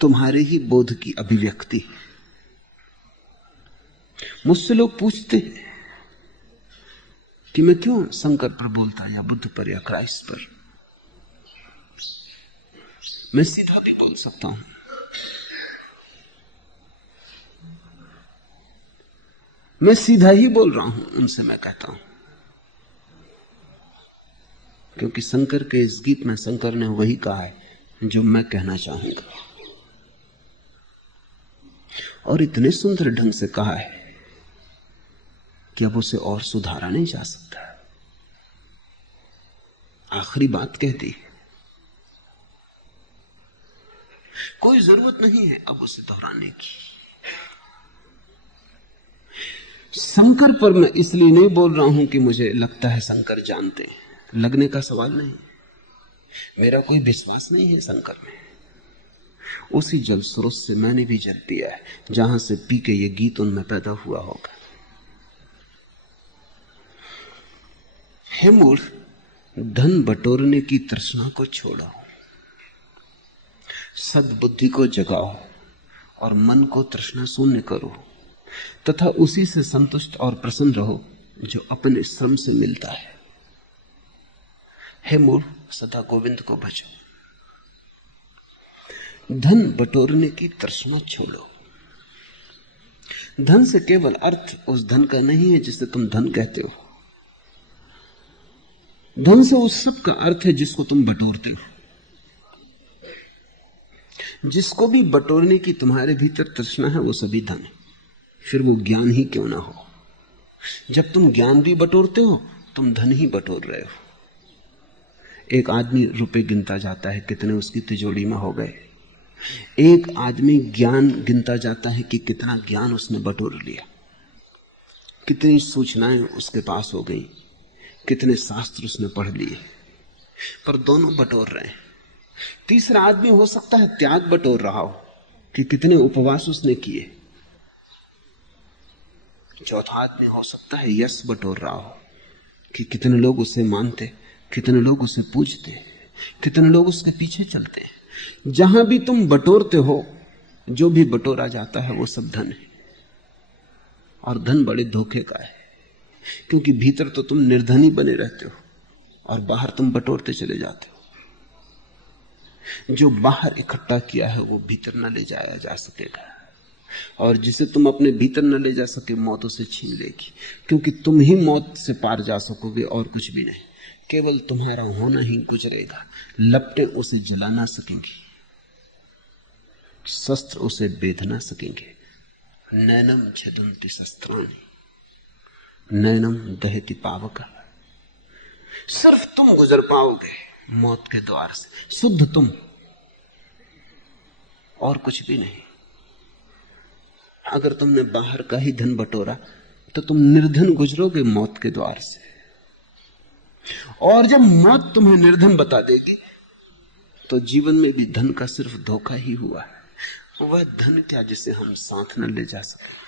तुम्हारे ही बोध की अभिव्यक्ति। मुझसे लोग पूछते हैं कि मैं क्यों शंकर पर बोलता या बुद्ध पर या क्राइस्ट पर। मैं सीधा भी बोल सकता हूं, मैं सीधा ही बोल रहा हूं उनसे। मैं कहता हूं क्योंकि शंकर के इस गीत में शंकर ने वही कहा है जो मैं कहना चाहूंगा, और इतने सुंदर ढंग से कहा है कि अब उसे और सुधारा नहीं जा सकता। आखिरी बात कह दी, कोई जरूरत नहीं है अब उसे दोहराने की। शंकर पर मैं इसलिए नहीं बोल रहा हूं कि मुझे लगता है शंकर जानते हैं, लगने का सवाल नहीं, मेरा कोई विश्वास नहीं है शंकर में। उसी जल स्रोत से मैंने भी जल पिया है जहां से पी के ये गीत उनमें पैदा हुआ होगा। हे मूर्ख, धन बटोरने की तृष्णा को छोड़ो, सद्बुद्धि को जगाओ और मन को तृष्णा शून्य करो तथा उसी से संतुष्ट और प्रसन्न रहो जो अपने श्रम से मिलता है। हे मूर्ख, सदा गोविंद को भजो। धन बटोरने की तृष्णा छोड़ो। धन से केवल अर्थ उस धन का नहीं है जिसे तुम धन कहते हो, धन से उस सब का अर्थ है जिसको तुम बटोरते हो। जिसको भी बटोरने की तुम्हारे भीतर तृष्णा है वो सभी धन है, फिर वो ज्ञान ही क्यों ना हो। जब तुम ज्ञान भी बटोरते हो तुम धन ही बटोर रहे हो। एक आदमी रुपए गिनता जाता है कितने उसकी तिजोरी में हो गए, एक आदमी ज्ञान गिनता जाता है कि कितना ज्ञान उसने बटोर लिया, कितनी सूचनाएं उसके पास हो गई, कितने शास्त्र उसने पढ़ लिए, पर दोनों बटोर रहे हैं। तीसरा आदमी हो सकता है त्याग बटोर रहा हो कि कितने उपवास उसने किए। चौथा आदमी हो सकता है यश बटोर रहा हो कि कितने लोग उसे मानते, कितने लोग उसे पूजते, कितने लोग उसके पीछे चलते हैं। जहां भी तुम बटोरते हो, जो भी बटोरा जाता है वो सब धन है, और धन बड़े धोखे का है, क्योंकि भीतर तो तुम निर्धन ही बने रहते हो और बाहर तुम बटोरते चले जाते हो। जो बाहर इकट्ठा किया है वो भीतर न ले जाया जा सकेगा, और जिसे तुम अपने भीतर न ले जा सके मौत उसे छीन लेगी, क्योंकि तुम ही मौत से पार जा सकोगे और कुछ भी नहीं। केवल तुम्हारा होना ही गुजरेगा, लपटें उसे जला ना सकेंगी, शस्त्र उसे बेध ना सकेंगे। नैनम छदंति शस्त्राणि नैनम दहति पावका। सिर्फ तुम गुजर पाओगे मौत के द्वार से, शुद्ध तुम और कुछ भी नहीं। अगर तुमने बाहर का ही धन बटोरा तो तुम निर्धन गुजरोगे मौत के द्वार से, और जब मौत तुम्हें निर्धन बता देगी तो जीवन में भी धन का सिर्फ धोखा ही हुआ है। वह धन क्या जिसे हम साथ न ले जा सके।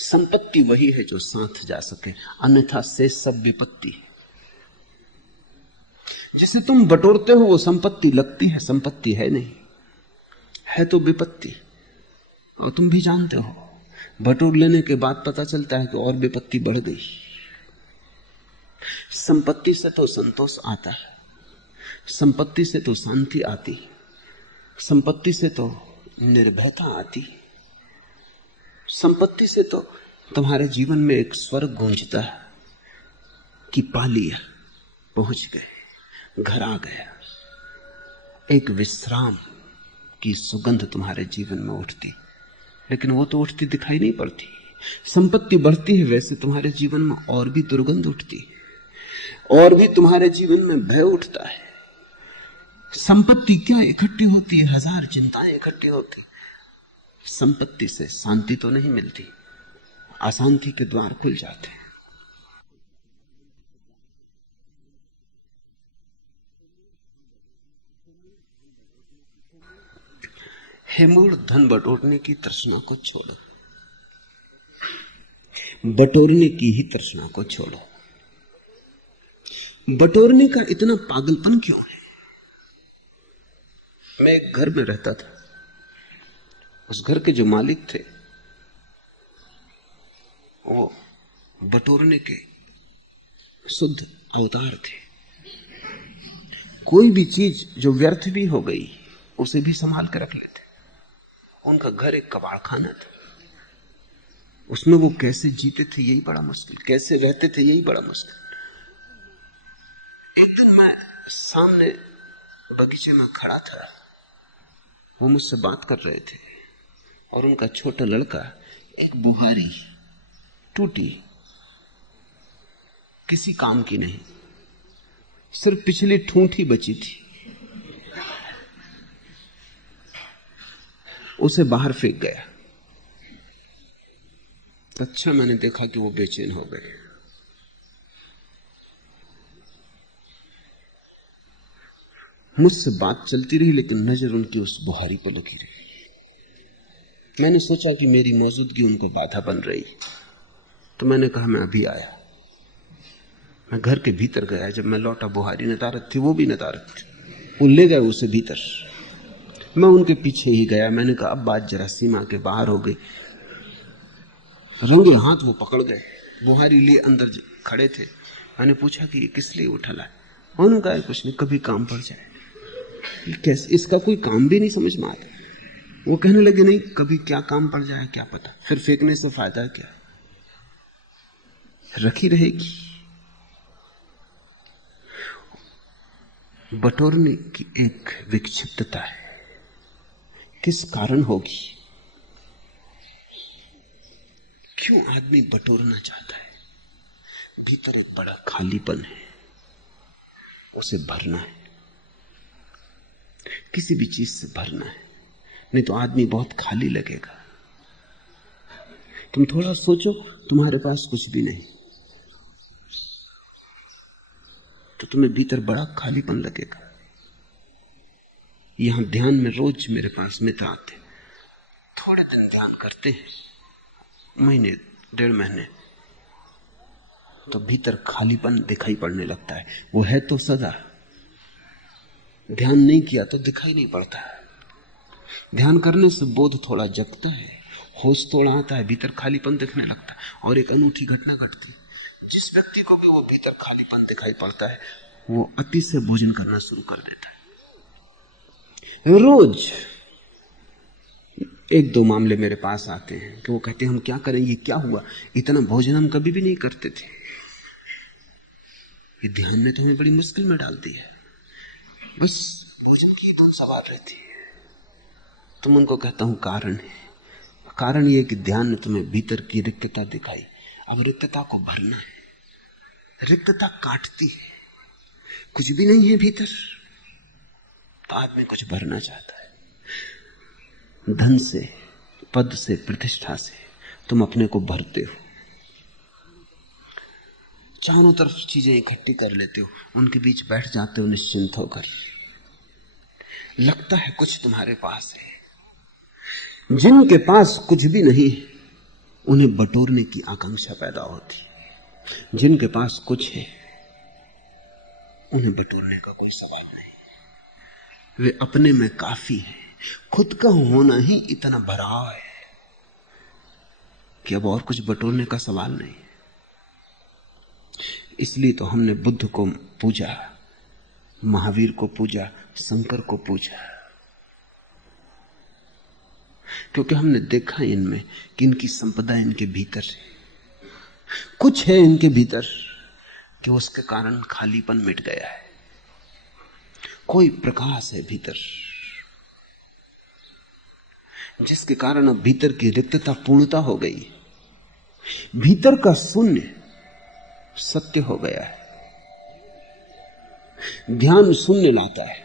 संपत्ति वही है जो साथ जा सके, अन्यथा से सब विपत्ति है। जिसे तुम बटोरते हो वो संपत्ति लगती है, संपत्ति है नहीं, है तो विपत्ति। और तुम भी जानते हो, बटोर लेने के बाद पता चलता है कि और विपत्ति बढ़ गई। संपत्ति से तो संतोष आता है, संपत्ति से तो शांति आती, संपत्ति से तो निर्भयता आती, संपत्ति से तो तुम्हारे जीवन में एक स्वर्ग गूंजता है कि पा लिया, पहुंच गए, घर आ गया। एक विश्राम की सुगंध तुम्हारे जीवन में उठती, लेकिन वो तो उठती दिखाई नहीं पड़ती। संपत्ति बढ़ती है वैसे तुम्हारे जीवन में और भी दुर्गंध उठती, और भी तुम्हारे जीवन में भय उठता है। संपत्ति क्या इकट्ठी होती है, हजार चिंताएं इकट्ठी होती। संपत्ति से शांति तो नहीं मिलती, अशांति के द्वार खुल जाते हैं। हे मूढ़, धन बटोरने की तृष्णा को छोड़ो, बटोरने की ही तृष्णा को छोड़ो। बटोरने का इतना पागलपन क्यों है? मैं एक घर में रहता था, उस घर के जो मालिक थे वो बटोरने के शुद्ध अवतार थे। कोई भी चीज जो व्यर्थ भी हो गई उसे भी संभाल कर रख लेते। उनका घर एक कबाड़खाना था, उसमें वो कैसे जीते थे यही बड़ा मुश्किल, कैसे रहते थे यही बड़ा मुश्किल। सामने बगीचे में खड़ा था, वो मुझसे बात कर रहे थे और उनका छोटा लड़का एक बुहारी टूटी, किसी काम की नहीं, सिर्फ पिछली ठूंठ ही बची थी, उसे बाहर फेंक गया। अच्छा मैंने देखा कि वो बेचैन हो गए। मुझसे बात चलती रही लेकिन नजर उनकी उस बुहारी पर लगी रही। मैंने सोचा कि मेरी मौजूदगी उनको बाधा बन रही, तो मैंने कहा मैं अभी आया। मैं घर के भीतर गया। जब मैं लौटा बुहारी नदारत थी, वो भी नदारत थी। वो ले गए उसे भीतर, मैं उनके पीछे ही गया। मैंने कहा अब बात जरा सीमा के बाहर हो गई। रंगे हाथ वो पकड़ गए, बुहारी लिए अंदर खड़े थे। मैंने पूछा कि ये किस लिए उठला है? उन्होंने कहा कुछ नहीं, कभी काम पड़ जाए। कैसे? इसका कोई काम भी नहीं समझ में आता। वो कहने लगे नहीं, कभी क्या काम पड़ जाए क्या पता, फिर फेंकने से फायदा क्या, रखी रहेगी। बटोरने की एक विक्षिप्तता है, किस कारण होगी? क्यों आदमी बटोरना चाहता है? भीतर एक बड़ा खालीपन है, उसे भरना है, किसी भी चीज से भरना है, नहीं तो आदमी बहुत खाली लगेगा। तुम थोड़ा सोचो, तुम्हारे पास कुछ भी नहीं तो तुम्हें भीतर बड़ा खालीपन लगेगा। यहां ध्यान में रोज मेरे पास मित्र आते, थोड़े दिन ध्यान करते हैं, महीने 1.5 महीने, तो भीतर खालीपन दिखाई पड़ने लगता है। वो है तो सदा, ध्यान नहीं किया तो दिखाई नहीं पड़ता। ध्यान करने से बोध थोड़ा जगता है, होश थोड़ा आता है, भीतर खालीपन दिखने लगता है। और एक अनूठी घटना घटती, जिस व्यक्ति को भी वो भीतर खालीपन दिखाई पड़ता है, वो अति से भोजन करना शुरू कर देता है। रोज 1-2 मामले मेरे पास आते हैं कि वो कहते हैं हम क्या करें, ये क्या हुआ, इतना भोजन हम कभी भी नहीं करते थे, ये ध्यान ने तुम्हें बड़ी मुश्किल में डाल दी है, बस भोजन की धुन सवार रहती है। तुम उनको कहता हूं कारण है, कारण ये कि ध्यान ने तुम्हें भीतर की रिक्तता दिखाई। अब रिक्तता को भरना है, रिक्तता काटती है, कुछ भी नहीं है भीतर, तो आदमी कुछ भरना चाहता है। धन से, पद से, प्रतिष्ठा से तुम अपने को भरते हो, चारों तरफ चीजें इकट्ठी कर लेते हो, उनके बीच बैठ जाते हो निश्चिंत होकर, लगता है कुछ तुम्हारे पास है। जिनके पास कुछ भी नहीं उन्हें बटोरने की आकांक्षा पैदा होती, जिनके पास कुछ है उन्हें बटोरने का कोई सवाल नहीं। वे अपने में काफी है, खुद का होना ही इतना भराव है कि अब और कुछ बटोरने का सवाल नहीं। इसलिए तो हमने बुद्ध को पूजा, महावीर को पूजा, शंकर को पूजा, क्योंकि हमने देखा इनमें कि इनकी संपदा इनके भीतर है, कुछ है इनके भीतर कि उसके कारण खालीपन मिट गया है, कोई प्रकाश है भीतर जिसके कारण अब भीतर की रिक्तता पूर्णता हो गई, भीतर का शून्य सत्य हो गया है। ध्यान शून्य लाता है।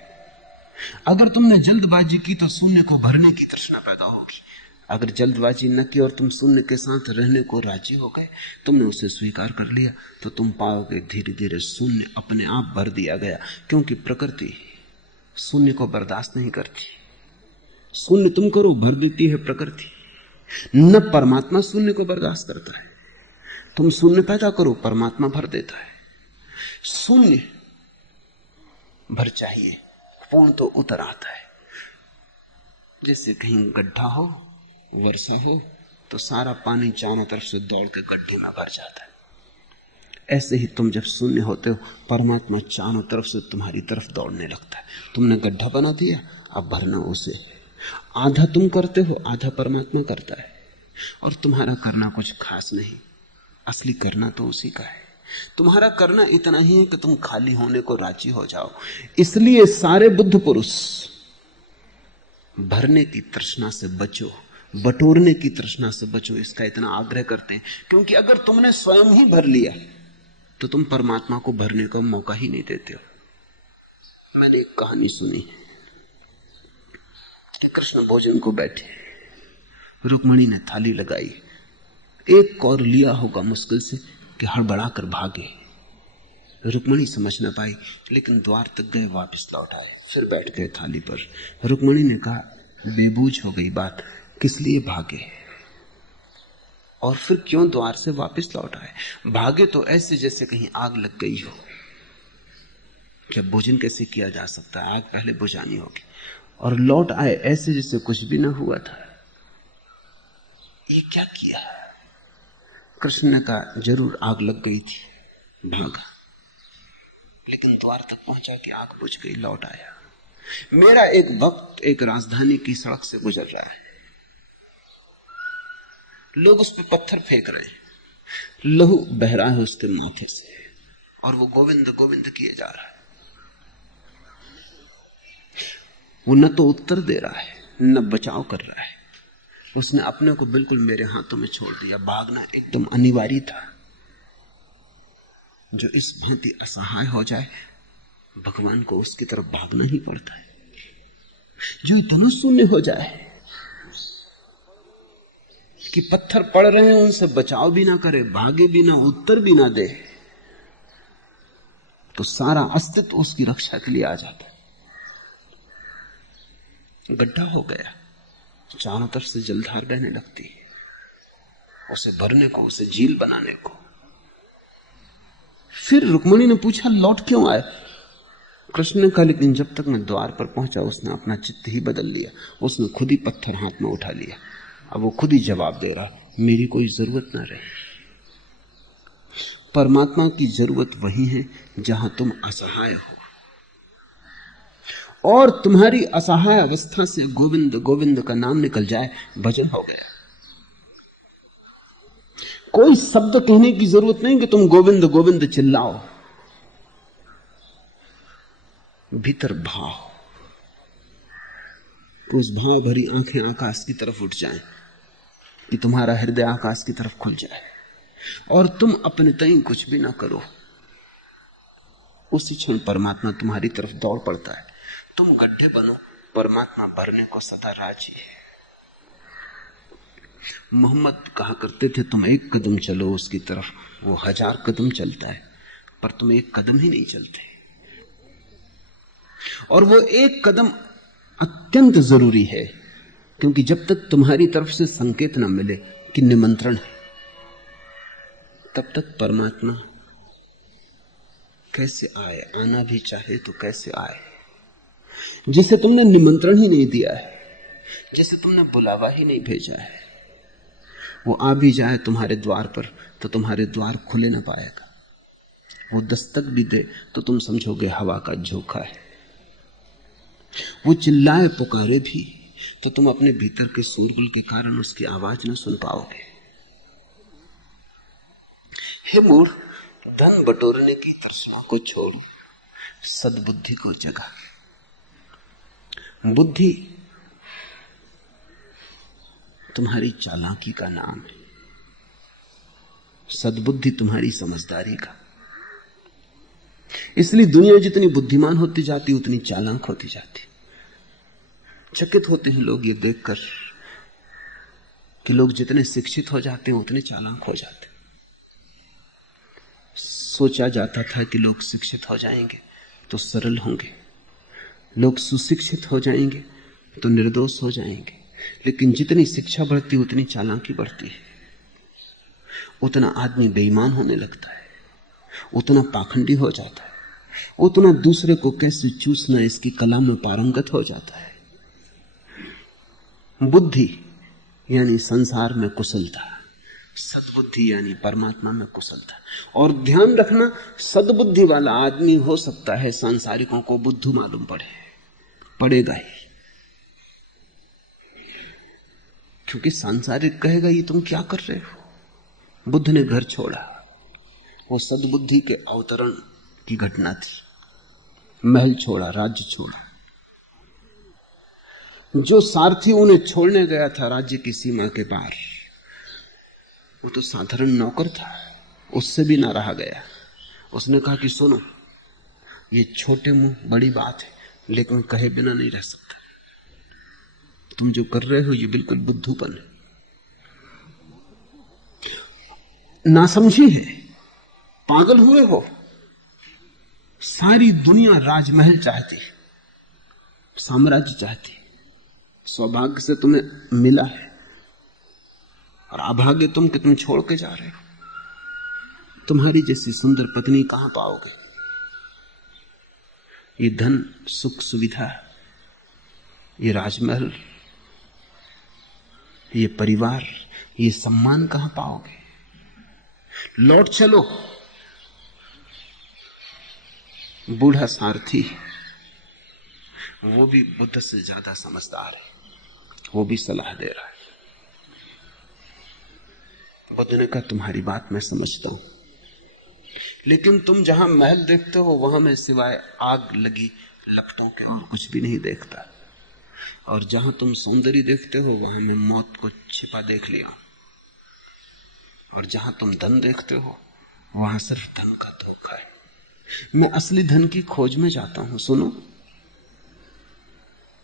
अगर तुमने जल्दबाजी की तो शून्य को भरने की तृष्णा पैदा होगी। अगर जल्दबाजी न की और तुम शून्य के साथ रहने को राजी हो गए, तुमने उसे स्वीकार कर लिया, तो तुम पाओगे धीरे धीरे शून्य अपने आप भर दिया गया, क्योंकि प्रकृति शून्य को बर्दाश्त नहीं करती। शून्य तुम करो, भर देती है प्रकृति। न परमात्मा शून्य को बर्दाश्त करता है, तुम शून्य पैदा करो, परमात्मा भर देता है। शून्य भर चाहिए, पूर्ण तो उतर आता है। जैसे कहीं गड्ढा हो, वर्षा हो, तो सारा पानी चारों तरफ से दौड़ के गड्ढे में भर जाता है। ऐसे ही तुम जब शून्य होते हो, परमात्मा चारों तरफ से तुम्हारी तरफ दौड़ने लगता है। तुमने गड्ढा बना दिया, अब भरना उसे। आधा तुम करते हो, आधा परमात्मा करता है, और तुम्हारा करना कुछ खास नहीं, असली करना तो उसी का है। तुम्हारा करना इतना ही है कि तुम खाली होने को राजी हो जाओ। इसलिए सारे बुद्ध पुरुष भरने की तृष्णा से बचो, बटोरने की तृष्णा से बचो, इसका इतना आग्रह करते हैं। क्योंकि अगर तुमने स्वयं ही भर लिया तो तुम परमात्मा को भरने का मौका ही नहीं देते हो। मैंने एक कहानी सुनी कि कृष्ण भोजन को बैठे, रुक्मणी ने थाली लगाई, एक कौर लिया होगा मुश्किल से कि हड़बड़ा कर भागे। रुक्मणी समझ न पाई, लेकिन द्वार तक गए, वापस लौट आए, फिर बैठ गए थाली पर। रुक्मणी ने कहा, बेबूझ हो गई बात, किस लिए भागे और फिर क्यों द्वार से वापस लौट आए? भागे तो ऐसे जैसे कहीं आग लग गई हो। क्या भोजन कैसे किया जा सकता है? आग पहले बुझानी होगी। और लौट आए ऐसे जैसे कुछ भी ना हुआ था। ये क्या किया? कृष्ण ने कहा, जरूर आग लग गई थी, भागा, लेकिन द्वार तक पहुंचा कि आग बुझ गई, लौट आया। मेरा एक वक्त एक राजधानी की सड़क से गुजर रहा है, लोग उस पर पत्थर फेंक रहे हैं, लहू बह रहा है उसके माथे से, और वो गोविंद गोविंद किए जा रहा है। वो न तो उत्तर दे रहा है न बचाव कर रहा है। उसने अपने को बिल्कुल मेरे हाथों में छोड़ दिया। भागना एकदम अनिवार्य था। जो इस भांति असहाय हो जाए, भगवान को उसकी तरफ भागना ही पड़ता है। जो इतना शून्य हो जाए कि पत्थर पड़ रहे हैं उनसे बचाव भी ना करे, भागे भी ना, उत्तर भी ना दे, तो सारा अस्तित्व उसकी रक्षा के लिए आ जाता है। गड्ढा हो गया, चारों तरफ से जलधार बहने लगती है, उसे भरने को, उसे झील बनाने को। फिर रुक्मणी ने पूछा, लौट क्यों आए? कृष्ण ने कहा, लेकिन जब तक मैं द्वार पर पहुंचा उसने अपना चित्त ही बदल लिया। उसने खुद ही पत्थर हाथ में उठा लिया। अब वो खुद ही जवाब दे रहा, मेरी कोई जरूरत ना रही। परमात्मा की जरूरत वही है जहां तुम असहाय हो, और तुम्हारी असहाय अवस्था से गोविंद गोविंद का नाम निकल जाए, भजन हो गया। कोई शब्द कहने की जरूरत नहीं कि तुम गोविंद गोविंद चिल्लाओ, भीतर भाव, उस भाव भरी आंखें आकाश की तरफ उठ जाएं, कि तुम्हारा हृदय आकाश की तरफ खुल जाए, और तुम अपने तय कुछ भी ना करो। उसी क्षण परमात्मा तुम्हारी तरफ दौड़ पड़ता है। तुम गड्ढे बनो, परमात्मा भरने को सदा राजी है। मोहम्मद कहा करते थे, तुम एक कदम चलो उसकी तरफ, वो 1000 कदम चलता है, पर तुम एक कदम ही नहीं चलते। और वो एक कदम अत्यंत जरूरी है, क्योंकि जब तक तुम्हारी तरफ से संकेत न मिले कि निमंत्रण है, तब तक परमात्मा कैसे आए? आना भी चाहे तो कैसे आए? जिसे तुमने निमंत्रण ही नहीं दिया है, जिसे तुमने बुलावा ही नहीं भेजा है, वो आ भी जाए तुम्हारे द्वार पर तो तुम्हारे द्वार खुले ना पाएगा। वो दस्तक भी दे तो तुम समझोगे हवा का झोंका है। वो चिल्लाए पुकारे भी तो तुम अपने भीतर के शोरगुल के कारण उसकी आवाज ना सुन पाओगे। हे मूढ़, धन बटोरने की तृष्णा को छोड़ो, सद्बुद्धि को जगा। बुद्धि तुम्हारी चालाकी का नाम है, सद्बुद्धि तुम्हारी समझदारी का। इसलिए दुनिया जितनी बुद्धिमान होती जाती उतनी चालाक होती जाती। चकित होते हैं लोग ये देखकर कि लोग जितने शिक्षित हो जाते हैं उतने चालाक हो जाते हैं। सोचा जाता था कि लोग शिक्षित हो जाएंगे तो सरल होंगे, लोग सुशिक्षित हो जाएंगे तो निर्दोष हो जाएंगे, लेकिन जितनी शिक्षा बढ़ती उतनी चालाकी बढ़ती है। उतना आदमी बेईमान होने लगता है, उतना पाखंडी हो जाता है, उतना दूसरे को कैसे चूसना इसकी कला में पारंगत हो जाता है। बुद्धि यानी संसार में कुशलता, सद्बुद्धि यानी परमात्मा में कुशलता। और ध्यान रखना, सद्बुद्धि वाला आदमी हो सकता है सांसारिकों को बुद्धू मालूम पड़ेगा ही, क्योंकि सांसारिक कहेगा ये तुम क्या कर रहे हो। बुद्ध ने घर छोड़ा, वो सद्बुद्धि के अवतरण की घटना थी। महल छोड़ा, राज्य छोड़ा। जो सारथी उन्हें छोड़ने गया था राज्य की सीमा के पार, वो तो साधारण नौकर था, उससे भी ना रहा गया। उसने कहा कि सुनो, ये छोटे मुंह बड़ी बात है, लेकिन कहे बिना नहीं रह सकता। तुम जो कर रहे हो ये बिल्कुल बुद्धूपन है, नासमझी है, पागल हुए हो। सारी दुनिया राजमहल चाहती, साम्राज्य चाहती, सौभाग्य से तुम्हें मिला है, और अभाग्य तुम कि तुम छोड़ के जा रहे हो। तुम्हारी जैसी सुंदर पत्नी कहां पाओगे? ये धन, सुख, सुविधा, ये राजमहल, ये परिवार, ये सम्मान कहां पाओगे? लौट चलो। बूढ़ा सारथी, वो भी बुद्ध से ज्यादा समझदार है, वो भी सलाह दे रहा है। बुद्ध ने कहा, तुम्हारी बात मैं समझता हूं, लेकिन तुम जहां महल देखते हो वहां मैं सिवाय आग लगी लपटों के और कुछ भी नहीं देखता, और जहां तुम सौंदर्य देखते हो वहां मैं मौत को छिपा देख लिया, और जहां तुम धन देखते हो वहां सिर्फ धन का धोखा है। मैं असली धन की खोज में जाता हूं। सुनो,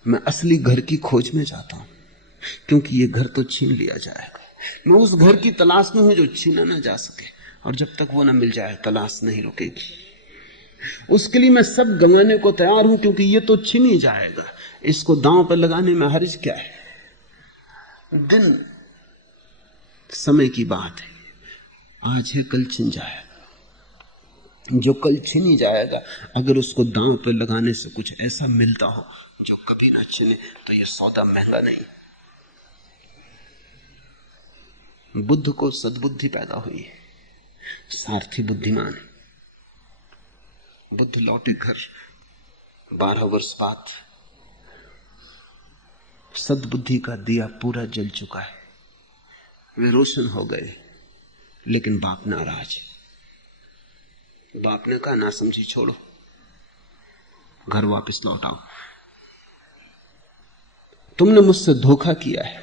मैं असली घर की खोज में जाता हूं, क्योंकि ये घर तो छीन लिया जाएगा। मैं उस घर की तलाश में हूं जो छीना ना जा सके, और जब तक वो ना मिल जाए तलाश नहीं रुकेगी। उसके लिए मैं सब गंवाने को तैयार हूं, क्योंकि ये तो छीन ही जाएगा। इसको दांव पर लगाने में हर्ज क्या है? दिन समय की बात है, आज है कल छिन जाएगा। जो कल छिन ही जाएगा, अगर उसको दांव पर लगाने से कुछ ऐसा मिलता हो जो कभी ना छिने, तो यह सौदा महंगा नहीं। बुद्ध को सद्बुद्धि पैदा हुई है, सारथी बुद्धिमान है। बुद्ध लौटे घर 12 वर्ष बाद। सद्बुद्धि का दिया पूरा जल चुका है, वे रोशन हो गए, लेकिन बाप नाराज। बाप ने कहा, ना समझी छोड़ो, घर वापस लौट आओ। तुमने मुझसे धोखा किया है,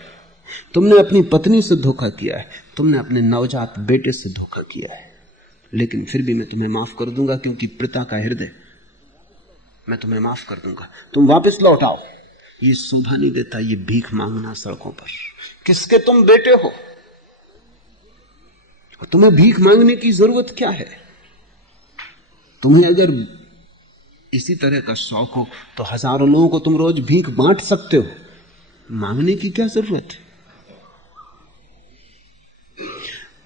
तुमने अपनी पत्नी से धोखा किया है, तुमने अपने नवजात बेटे से धोखा किया है, लेकिन फिर भी मैं तुम्हें माफ कर दूंगा, क्योंकि पिता का हृदय, मैं तुम्हें माफ कर दूंगा। तुम वापस लौट आओ। ये शोभा नहीं देता, ये भीख मांगना सड़कों पर। किसके तुम बेटे हो? तुम्हें भीख मांगने की जरूरत क्या है? तुम्हें अगर इसी तरह का शौक हो तो हजारों लोगों को तुम रोज भीख बांट सकते हो, मांगने की क्या जरूरत है?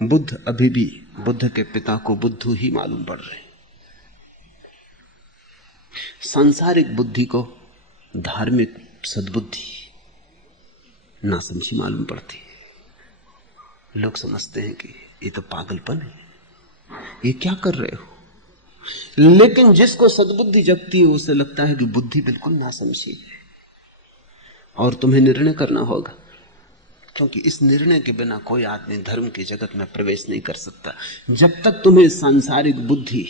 बुद्ध अभी भी बुद्ध के पिता को बुद्धू ही मालूम पड़ रहे। सांसारिक बुद्धि को धार्मिक सद्बुद्धि ना समझी मालूम पड़ती। लोग समझते हैं कि ये तो पागलपन है, ये क्या कर रहे हो? लेकिन जिसको सद्बुद्धि जगती है उसे लगता है कि बुद्धि बिल्कुल ना समझी है, और तुम्हें निर्णय करना होगा, क्योंकि इस निर्णय के बिना कोई आदमी धर्म की जगत में प्रवेश नहीं कर सकता। जब तक तुम्हें सांसारिक बुद्धि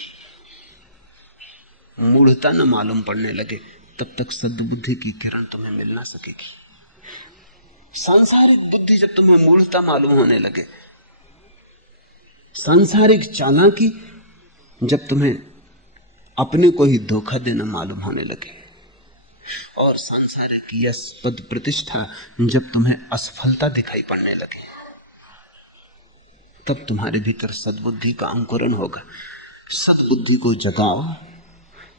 मूढ़ता न मालूम पड़ने लगे, तब तक सद्बुद्धि की किरण तुम्हें मिल ना सकेगी। सांसारिक बुद्धि जब तुम्हें मूढ़ता मालूम होने लगे, सांसारिक चालाकी जब तुम्हें अपने को ही धोखा देना मालूम होने लगे, और सांसारिक यश पद प्रतिष्ठा जब तुम्हें असफलता दिखाई पड़ने लगे, तब तुम्हारे भीतर सद्बुद्धि का अंकुरण होगा। सद्बुद्धि को जगाओ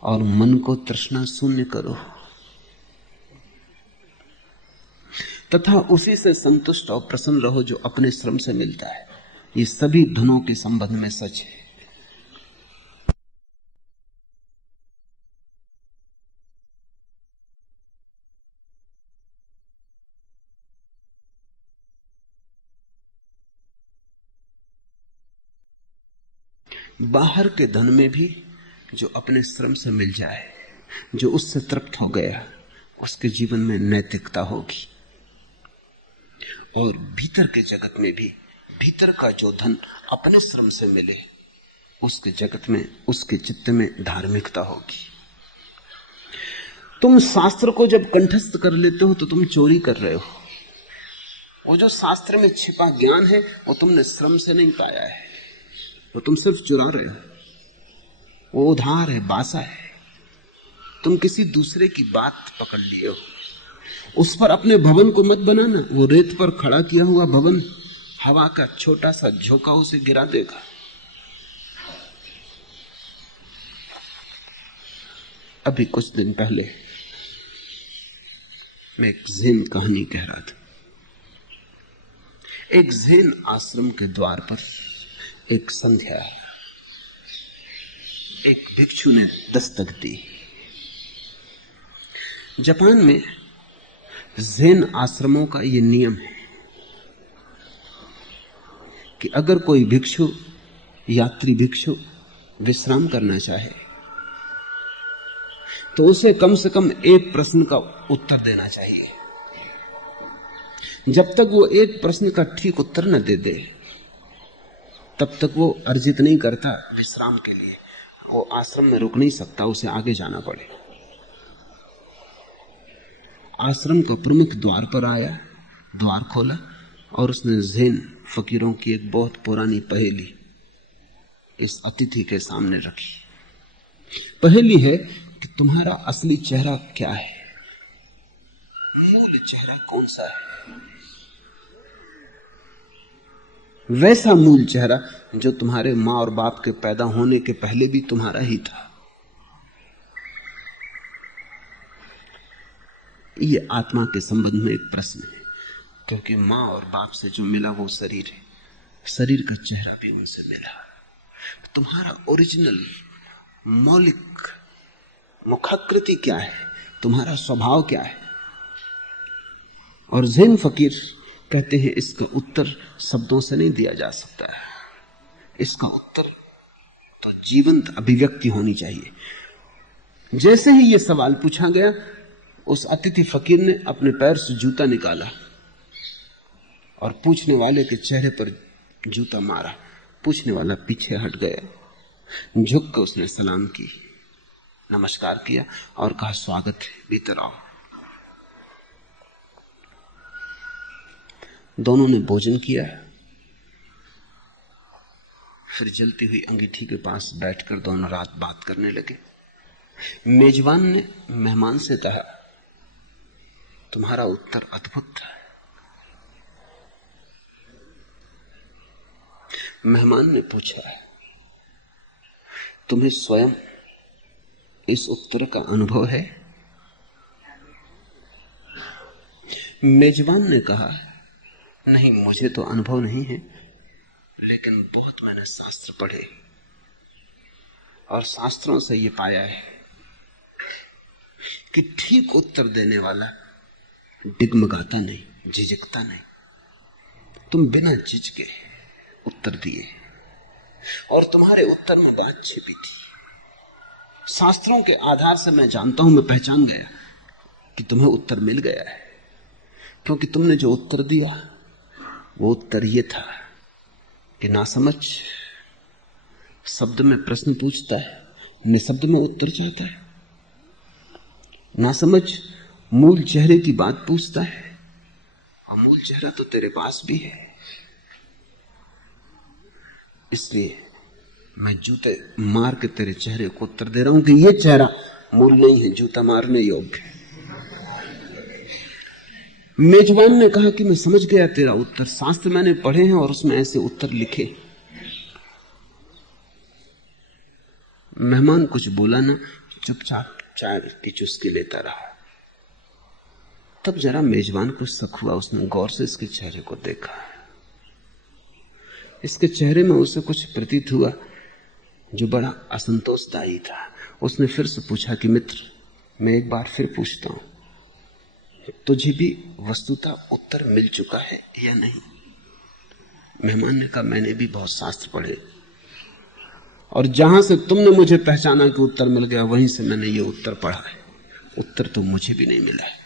और मन को तृष्णा शून्य करो, तथा उसी से संतुष्ट और प्रसन्न रहो जो अपने श्रम से मिलता है। ये सभी धनों के संबंध में सच है। बाहर के धन में भी जो अपने श्रम से मिल जाए, जो उससे तृप्त हो गया, उसके जीवन में नैतिकता होगी। और भीतर के जगत में भी भीतर का जो धन अपने श्रम से मिले, उसके जगत में, उसके चित्त में धार्मिकता होगी। तुम शास्त्र को जब कंठस्थ कर लेते हो तो तुम चोरी कर रहे हो। वो जो शास्त्र में छिपा ज्ञान है वो तुमने श्रम से नहीं पाया है, वो तुम सिर्फ चुरा रहे हो। वो उधार है, बासा है। तुम किसी दूसरे की बात पकड़ लिए हो। उस पर अपने भवन को मत बनाना। वो रेत पर खड़ा किया हुआ भवन हवा का छोटा सा झोंका उसे गिरा देगा। अभी कुछ दिन पहले मैं एक ज़ेन कहानी कह रहा था। एक ज़ेन आश्रम के द्वार पर एक संध्या एक भिक्षु ने दस्तक दी। जापान में ज़ेन आश्रमों का यह नियम है कि अगर कोई भिक्षु, यात्री भिक्षु विश्राम करना चाहे तो उसे कम से कम एक प्रश्न का उत्तर देना चाहिए। जब तक वो एक प्रश्न का ठीक उत्तर न दे दे तब तक वो अर्जित नहीं करता विश्राम के लिए। वो आश्रम में रुक नहीं सकता, उसे आगे जाना पड़े। आश्रम का प्रमुख द्वार पर आया, द्वार खोला और उसने ज़ेन फकीरों की एक बहुत पुरानी पहेली इस अतिथि के सामने रखी। पहेली है कि तुम्हारा असली चेहरा क्या है, मूल चेहरा कौन सा है। वैसा मूल चेहरा जो तुम्हारे माँ और बाप के पैदा होने के पहले भी तुम्हारा ही था। ये आत्मा के संबंध में एक प्रश्न है, क्योंकि माँ और बाप से जो मिला वो शरीर है, शरीर का चेहरा भी उनसे मिला। तुम्हारा ओरिजिनल मौलिक मुखाकृति क्या है, तुम्हारा स्वभाव क्या है। और ज़ेन फकीर कहते हैं इसका उत्तर शब्दों से नहीं दिया जा सकता है, इसका उत्तर तो जीवंत अभिव्यक्ति होनी चाहिए। जैसे ही यह सवाल पूछा गया, उस अतिथि फकीर ने अपने पैर से जूता निकाला और पूछने वाले के चेहरे पर जूता मारा। पूछने वाला पीछे हट गया। झुक कर उसने सलाम की, नमस्कार किया और कहा, स्वागत है, भीतर आओ। दोनों ने भोजन किया, फिर जलती हुई अंगीठी के पास बैठकर दोनों रात बात करने लगे। मेजबान ने मेहमान से कहा, तुम्हारा उत्तर अद्भुत था। मेहमान ने पूछा, तुम्हें स्वयं इस उत्तर का अनुभव है? मेजबान ने कहा, नहीं, मुझे तो अनुभव नहीं है, लेकिन बहुत मैंने शास्त्र पढ़े और शास्त्रों से ये पाया है कि ठीक उत्तर देने वाला डिगमगाता नहीं, झिझकता नहीं। तुम बिना झिझके उत्तर दिए और तुम्हारे उत्तर में बात छिपी थी। शास्त्रों के आधार से मैं जानता हूं, मैं पहचान गया कि तुम्हें उत्तर मिल गया है, क्योंकि तुमने जो उत्तर दिया वो उत्तर ये था कि नासमझ शब्द में प्रश्न पूछता है, निशब्द में उत्तर चाहता है। नासमझ मूल चेहरे की बात पूछता है और मूल चेहरा तो तेरे पास भी है। इसलिए मैं जूते मार के तेरे चेहरे को उत्तर दे रहा हूं कि यह चेहरा मूल नहीं है, जूता मारने योग्य। मेजबान ने कहा कि मैं समझ गया तेरा उत्तर, शास्त्र मैंने पढ़े हैं और उसमें ऐसे उत्तर लिखे। मेहमान कुछ बोला ना, चुपचाप चाय की चुस्की लेता रहा। तब जरा मेजबान को शक हुआ, उसने गौर से इसके चेहरे को देखा। इसके चेहरे में उसे कुछ प्रतीत हुआ जो बड़ा असंतोषदायी था। उसने फिर से पूछा कि मित्र, मैं एक बार फिर पूछता हूं, तुझे भी वस्तुतः उत्तर मिल चुका है या नहीं? मेहमान ने कहा, मैंने भी बहुत शास्त्र पढ़े और जहां से तुमने मुझे पहचाना कि उत्तर मिल गया, वहीं से मैंने ये उत्तर पढ़ा है। उत्तर तो मुझे भी नहीं मिला है।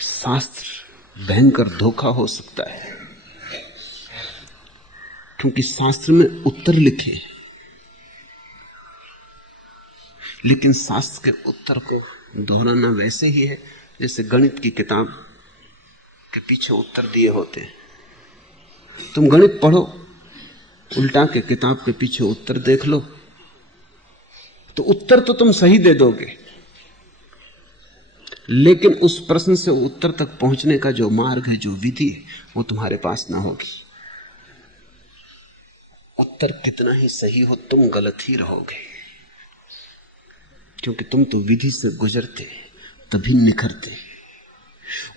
शास्त्र भयंकर धोखा हो सकता है, क्योंकि शास्त्र में उत्तर लिखे हैं, लेकिन शास्त्र के उत्तर को दोहराना वैसे ही है जैसे गणित की किताब के पीछे उत्तर दिए होते हैं। तुम गणित पढ़ो, उल्टा के किताब के पीछे उत्तर देख लो, तो उत्तर तो तुम सही दे दोगे, लेकिन उस प्रश्न से उत्तर तक पहुंचने का जो मार्ग है, जो विधि है, वो तुम्हारे पास ना होगी। उत्तर कितना ही सही हो, तुम गलत ही रहोगे, क्योंकि तुम तो विधि से गुजरते तभी निखरते।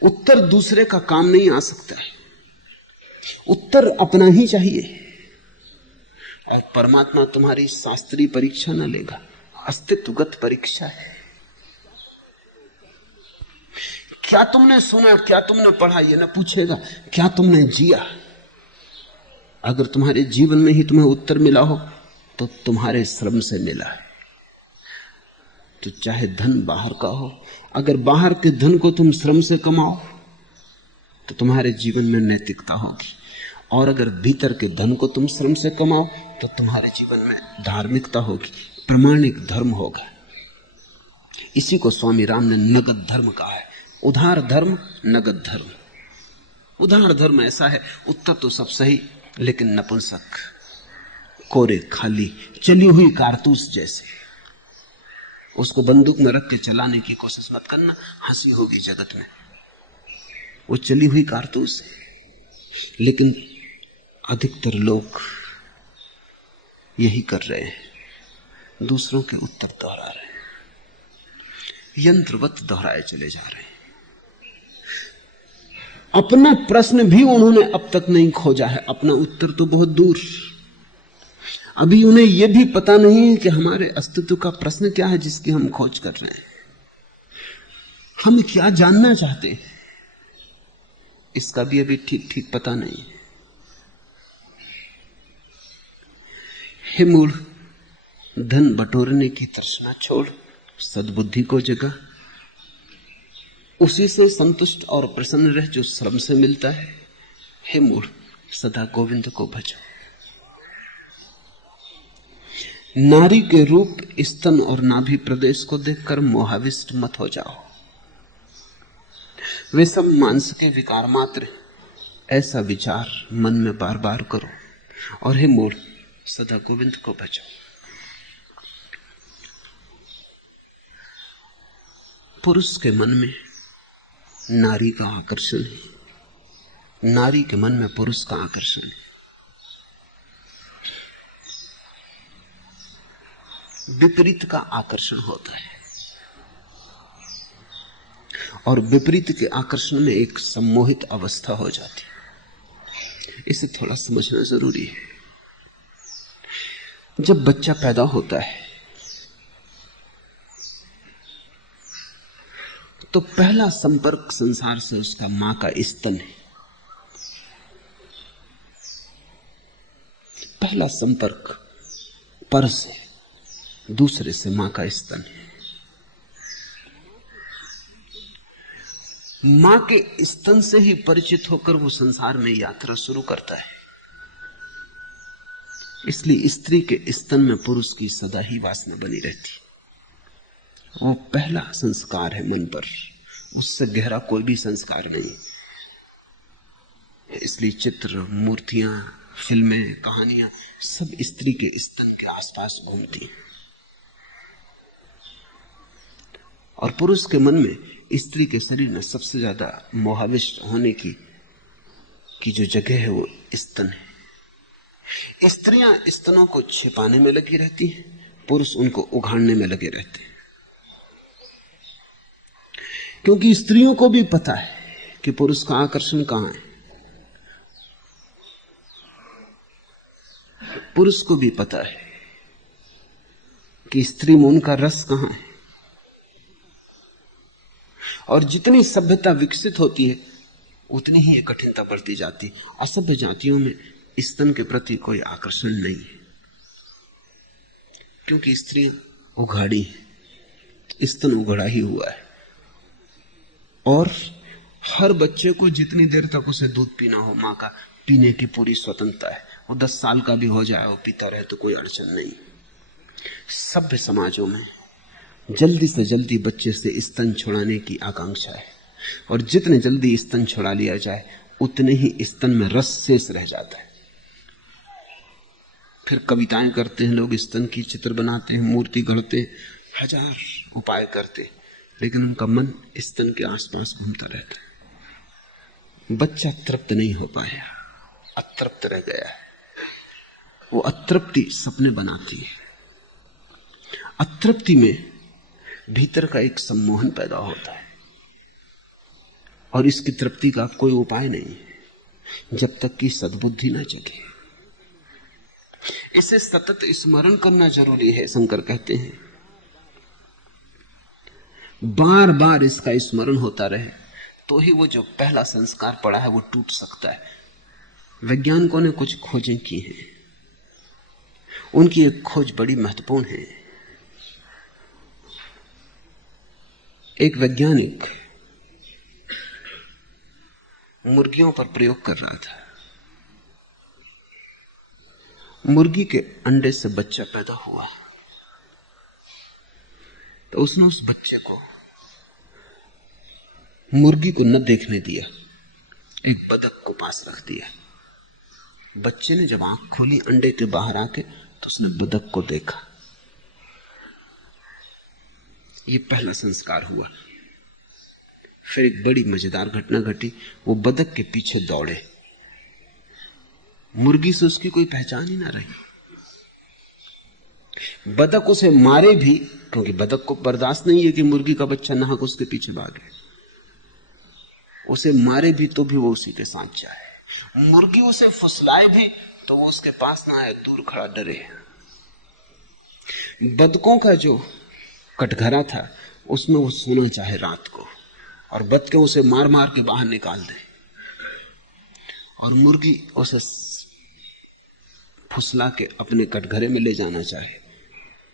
उत्तर दूसरे का काम नहीं आ सकता है, उत्तर अपना ही चाहिए। और परमात्मा तुम्हारी शास्त्रीय परीक्षा न लेगा, अस्तित्वगत परीक्षा है। क्या तुमने सुना, क्या तुमने पढ़ा, ये ना पूछेगा, क्या तुमने जिया। अगर तुम्हारे जीवन में ही तुम्हें उत्तर मिला हो तो तुम्हारे श्रम से मिला है। तो चाहे धन बाहर का हो, अगर बाहर के धन को तुम श्रम से कमाओ तो तुम्हारे जीवन में नैतिकता होगी, और अगर भीतर के धन को तुम श्रम से कमाओ तो तुम्हारे जीवन में धार्मिकता होगी, प्रमाणिक धर्म होगा। इसी को स्वामी राम ने नगद धर्म कहा है। उधार धर्म, नगद धर्म। उधार धर्म ऐसा है, उत्तर तो सब सही लेकिन नपुंसक, कोरे, खाली, चली हुई कारतूस जैसे। उसको बंदूक में रख के चलाने की कोशिश मत करना, हंसी होगी जगत में। वो चली हुई कारतूस है। लेकिन अधिकतर लोग यही कर रहे हैं, दूसरों के उत्तर दोहरा रहे हैं, यंत्रवत दोहराए चले जा रहे हैं। अपना प्रश्न भी उन्होंने अब तक नहीं खोजा है, अपना उत्तर तो बहुत दूर। अभी उन्हें यह भी पता नहीं है कि हमारे अस्तित्व का प्रश्न क्या है जिसकी हम खोज कर रहे हैं। हम क्या जानना चाहते हैं, इसका भी अभी ठीक ठीक पता नहीं है। हे मूढ़, धन बटोरने की तृष्णा छोड़, सद्बुद्धि को जगा, उसी से संतुष्ट और प्रसन्न रह जो श्रम से मिलता है। हे मूढ़, सदा गोविंद को भजो। नारी के रूप, स्तन और नाभि प्रदेश को देखकर मोहाविष्ट मत हो जाओ, वे सब मांस के विकार मात्र, ऐसा विचार मन में बार बार करो। और हे मूढ़, सदा गोविंद को भजो। पुरुष के मन में नारी का आकर्षण है, नारी के मन में पुरुष का आकर्षण है। विपरीत का आकर्षण होता है, और विपरीत के आकर्षण में एक सम्मोहित अवस्था हो जाती है। इसे थोड़ा समझना जरूरी है। जब बच्चा पैदा होता है तो पहला संपर्क संसार से उसका मां का स्तन है। पहला संपर्क पर से, दूसरे से मां का स्तन है। मां के स्तन से ही परिचित होकर वो संसार में यात्रा शुरू करता है। इसलिए स्त्री के स्तन में पुरुष की सदा ही वासना बनी रहती। वो पहला संस्कार है मन पर, उससे गहरा कोई भी संस्कार नहीं। इसलिए चित्र, मूर्तियां, फिल्में, कहानियां सब स्त्री के स्तन के आसपास घूमती हैं। और पुरुष के मन में स्त्री के शरीर में सबसे ज्यादा मोहाविष्ट होने की जो जगह है वो स्तन है। स्त्रियां स्तनों को छिपाने में लगी रहती हैं, पुरुष उनको उघाड़ने में लगे रहते हैं। क्योंकि स्त्रियों को भी पता है कि पुरुष का आकर्षण कहां है, पुरुष को भी पता है कि स्त्री में उनका रस कहां है। और जितनी सभ्यता विकसित होती है उतनी ही कठिनता बढ़ती जाती। असभ्य जातियों में स्तन के प्रति कोई आकर्षण नहीं है, क्योंकि स्त्रियां उघाड़ी हैं, स्तन उघड़ा ही हुआ है। और हर बच्चे को जितनी देर तक उसे दूध पीना हो मां का, पीने की पूरी स्वतंत्रता है। वो 10 साल का भी हो जाए, वो पीता रहे तो कोई अड़चन नहीं। सभ्य समाजों में जल्दी से जल्दी बच्चे से स्तन छुड़ाने की आकांक्षा है, और जितने जल्दी स्तन छुड़ा लिया जाए उतने ही स्तन में रस शेष रह जाता है। फिर कविताएं करते हैं लोग, स्तन की चित्र बनाते हैं, मूर्ति गढ़ते, हजार उपाय करते, लेकिन उनका मन स्तन के आसपास घूमता रहता है। बच्चा तृप्त नहीं हो पाया, अतृप्त रह गया है। वो अतृप्ति सपने बनाती है। अतृप्ति में भीतर का एक सम्मोहन पैदा होता है, और इसकी तृप्ति का कोई उपाय नहीं जब तक कि सद्बुद्धि न जगे। इसे सतत स्मरण करना जरूरी है। शंकर कहते हैं बार बार इसका स्मरण होता रहे तो ही वो जो पहला संस्कार पड़ा है वो टूट सकता है। वैज्ञानिकों ने कुछ खोजें की हैं, उनकी एक खोज बड़ी महत्वपूर्ण है। एक वैज्ञानिक मुर्गियों पर प्रयोग कर रहा था। मुर्गी के अंडे से बच्चा पैदा हुआ तो उसने उस बच्चे को मुर्गी को न देखने दिया, एक बतख को पास रख दिया। बच्चे ने जब आंख खोली अंडे के बाहर आके तो उसने बतख को देखा। ये पहला संस्कार हुआ। फिर एक बड़ी मजेदार घटना घटी। वो बतख के पीछे दौड़े, मुर्गी से उसकी कोई पहचान ही ना रही। बतख उसे मारे भी, क्योंकि बतख को बर्दाश्त नहीं है कि मुर्गी का बच्चा नाहक उसके पीछे भागे। उसे मारे भी तो भी वो उसी के साथ जाए। मुर्गी उसे फुसलाए भी तो वो उसके पास ना आए, दूर खड़ा डरे। बतखों का जो कटघरा था उसमें वो सोना चाहे रात को, और बतखें उसे मार मार के बाहर निकाल दे, और मुर्गी उसे फुसला के अपने कटघरे में ले जाना चाहे,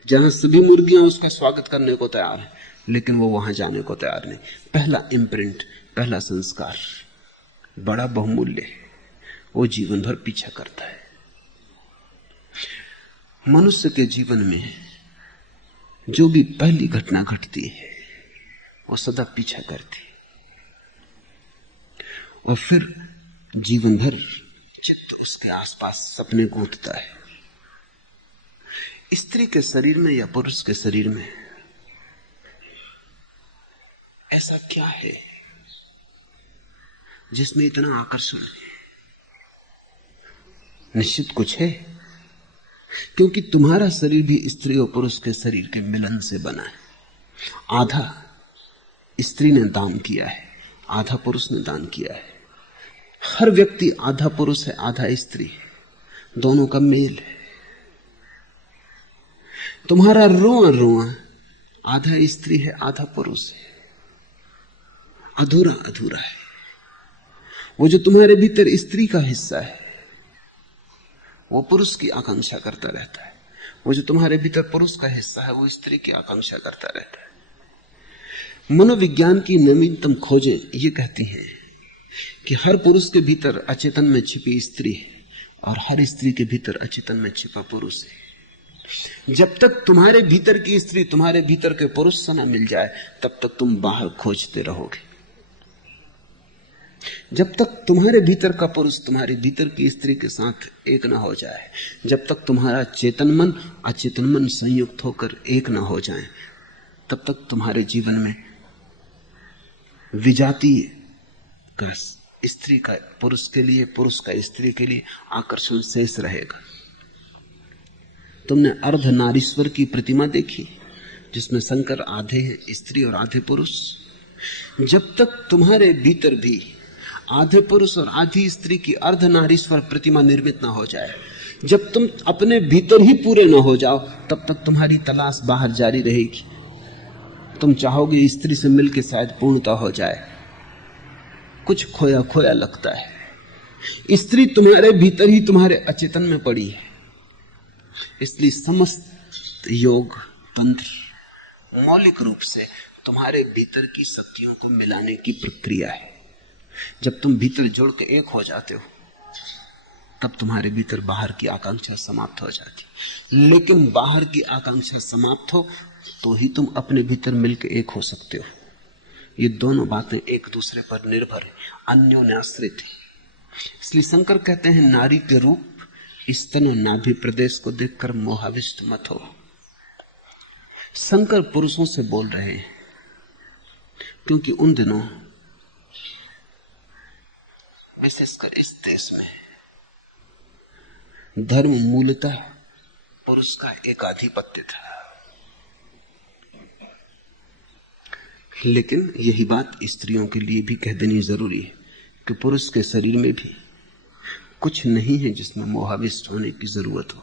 जहां सभी मुर्गियां उसका स्वागत करने को तैयार है, लेकिन वो वहां जाने को तैयार नहीं। पहला इम्प्रिंट, पहला संस्कार बड़ा बहुमूल्य है, वो जीवन भर पीछा करता है। मनुष्य के जीवन में जो भी पहली घटना घटती है वो सदा पीछा करती है, और फिर जीवन भर चित्त उसके आसपास सपने गूंथता है। स्त्री के शरीर में या पुरुष के शरीर में ऐसा क्या है जिसमें इतना आकर्षण है? निश्चित कुछ है, क्योंकि तुम्हारा शरीर भी स्त्री और पुरुष के शरीर के मिलन से बना है। आधा स्त्री ने दान किया है, आधा पुरुष ने दान किया है। हर व्यक्ति आधा पुरुष है, आधा स्त्री, दोनों का मेल है। तुम्हारा रोआ रोआ आधा स्त्री है, आधा पुरुष है, अधूरा अधूरा है। वो जो तुम्हारे भीतर स्त्री का हिस्सा है वो पुरुष की आकांक्षा करता रहता है, वो जो तुम्हारे भीतर पुरुष का हिस्सा है वो स्त्री की आकांक्षा करता रहता है। मनोविज्ञान की नवीनतम खोजें ये कहती हैं कि हर पुरुष के भीतर अचेतन में छिपी स्त्री है, और हर स्त्री के भीतर अचेतन में छिपा पुरुष है। जब तक तुम्हारे भीतर की स्त्री तुम्हारे भीतर के पुरुष से न मिल जाए तब तक तुम बाहर खोजते रहोगे। जब तक तुम्हारे भीतर का पुरुष तुम्हारे भीतर की स्त्री के साथ एक ना हो जाए, जब तक तुम्हारा चेतन मन अचेतन मन संयुक्त होकर एक ना हो जाए, तब तक तुम्हारे जीवन में विजातीय का स्त्री का पुरुष के लिए, पुरुष का स्त्री के लिए आकर्षण शेष रहेगा। तुमने अर्धनारीश्वर की प्रतिमा देखी जिसमें शंकर आधे हैं स्त्री और आधे पुरुष? जब तक तुम्हारे भीतर भी आधे पुरुष और आधी स्त्री की अर्धनारीश्वर प्रतिमा निर्मित ना हो जाए, जब तुम अपने भीतर ही पूरे ना हो जाओ, तब तक तुम्हारी तलाश बाहर जारी रहेगी। तुम चाहोगे स्त्री से मिलकर शायद पूर्णता हो जाए, कुछ खोया खोया लगता है। स्त्री तुम्हारे भीतर ही तुम्हारे अचेतन में पड़ी है। इसलिए समस्त योग तंत्र मौलिक रूप से तुम्हारे भीतर की शक्तियों को मिलाने की प्रक्रिया है। जब तुम भीतर जुड़ के एक हो जाते हो तब तुम्हारे भीतर बाहर की आकांक्षा समाप्त हो जाती। लेकिन बाहर की आकांक्षा समाप्त हो तो ही तुम अपने भीतर मिलकर एक हो सकते हो। ये दोनों बातें एक दूसरे पर निर्भर है, अन्योन्याश्रित है। इसलिए शंकर कहते हैं नारी के रूप स्तन और नाभि प्रदेश को देखकर मोहाविष्ट मत हो। शंकर पुरुषों से बोल रहे हैं क्योंकि उन दिनों विशेषकर इस देश में धर्म मूलतः पुरुष का एकाधिपत्य था। लेकिन यही बात स्त्रियों के लिए भी कह देनी जरूरी है कि पुरुष के शरीर में भी कुछ नहीं है जिसमें मोहाविष्ट होने की जरूरत हो।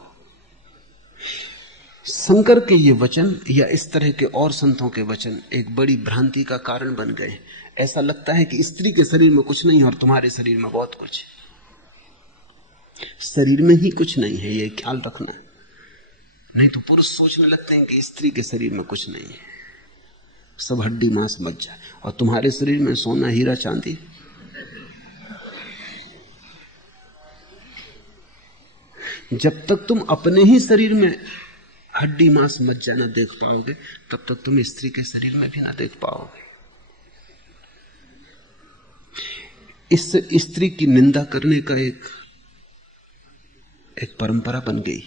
शंकर के ये वचन या इस तरह के और संतों के वचन एक बड़ी भ्रांति का कारण बन गए। ऐसा लगता है कि स्त्री के शरीर में कुछ नहीं और तुम्हारे शरीर में बहुत कुछ है। शरीर में ही कुछ नहीं है, ये ख्याल रखना। नहीं तो पुरुष सोचने लगते हैं कि स्त्री के शरीर में कुछ नहीं है, सब हड्डी मांस मज्जा, और तुम्हारे शरीर में सोना हीरा चांदी। जब तक तुम अपने ही शरीर में हड्डी मांस मज्जा न देख पाओगे तब तक तुम स्त्री के शरीर में भी ना देख पाओगे। इस स्त्री की निंदा करने का एक परंपरा बन गई।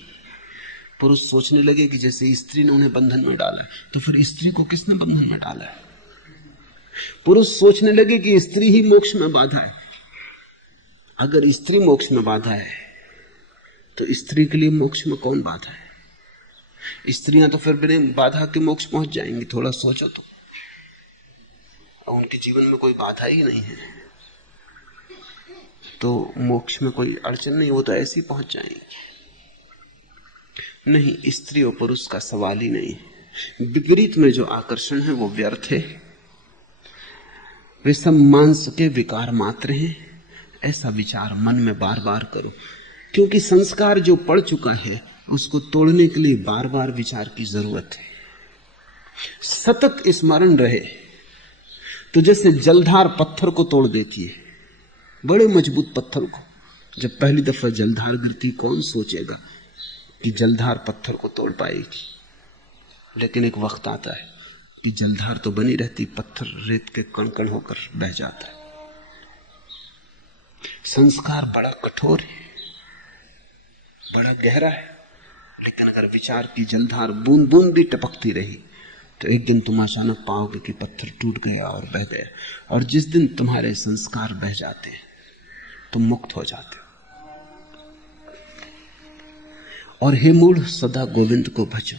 पुरुष सोचने लगे कि जैसे स्त्री ने उन्हें बंधन में डाला है तो फिर स्त्री को किसने बंधन में डाला है। पुरुष सोचने लगे कि स्त्री ही मोक्ष में बाधा है। अगर स्त्री मोक्ष में बाधा है तो स्त्री के लिए मोक्ष में कौन बाधा है। स्त्रियां तो फिर बिना बाधा के मोक्ष पहुंच जाएंगी। थोड़ा सोचो तो, उनके जीवन में कोई बाधा ही नहीं है तो मोक्ष में कोई अड़चन नहीं, वो तो ऐसे ही पहुंच जाएंगे। नहीं, स्त्री और पुरुष का सवाल ही नहीं। विपरीत में जो आकर्षण है वो व्यर्थ है, वे सब मांस के विकार मात्र हैं। ऐसा विचार मन में बार बार करो, क्योंकि संस्कार जो पड़ चुका है उसको तोड़ने के लिए बार बार विचार की जरूरत है। सतत स्मरण रहे तो जैसे जलधार पत्थर को तोड़ देती है, बड़े मजबूत पत्थर को। जब पहली दफा जलधार गिरती कौन सोचेगा कि जलधार पत्थर को तोड़ पाएगी। लेकिन एक वक्त आता है कि जलधार तो बनी रहती, पत्थर रेत के कण कण होकर बह जाता है। संस्कार बड़ा कठोर है, बड़ा गहरा है, लेकिन अगर विचार की जलधार बूंद बूंद भी टपकती रही तो एक दिन तुम अचानक पाओगे कि पत्थर टूट गया और बह गया। और जिस दिन तुम्हारे संस्कार बह जाते हैं तुम मुक्त हो जाते हो। और हे मूढ़, सदा गोविंद को भजो।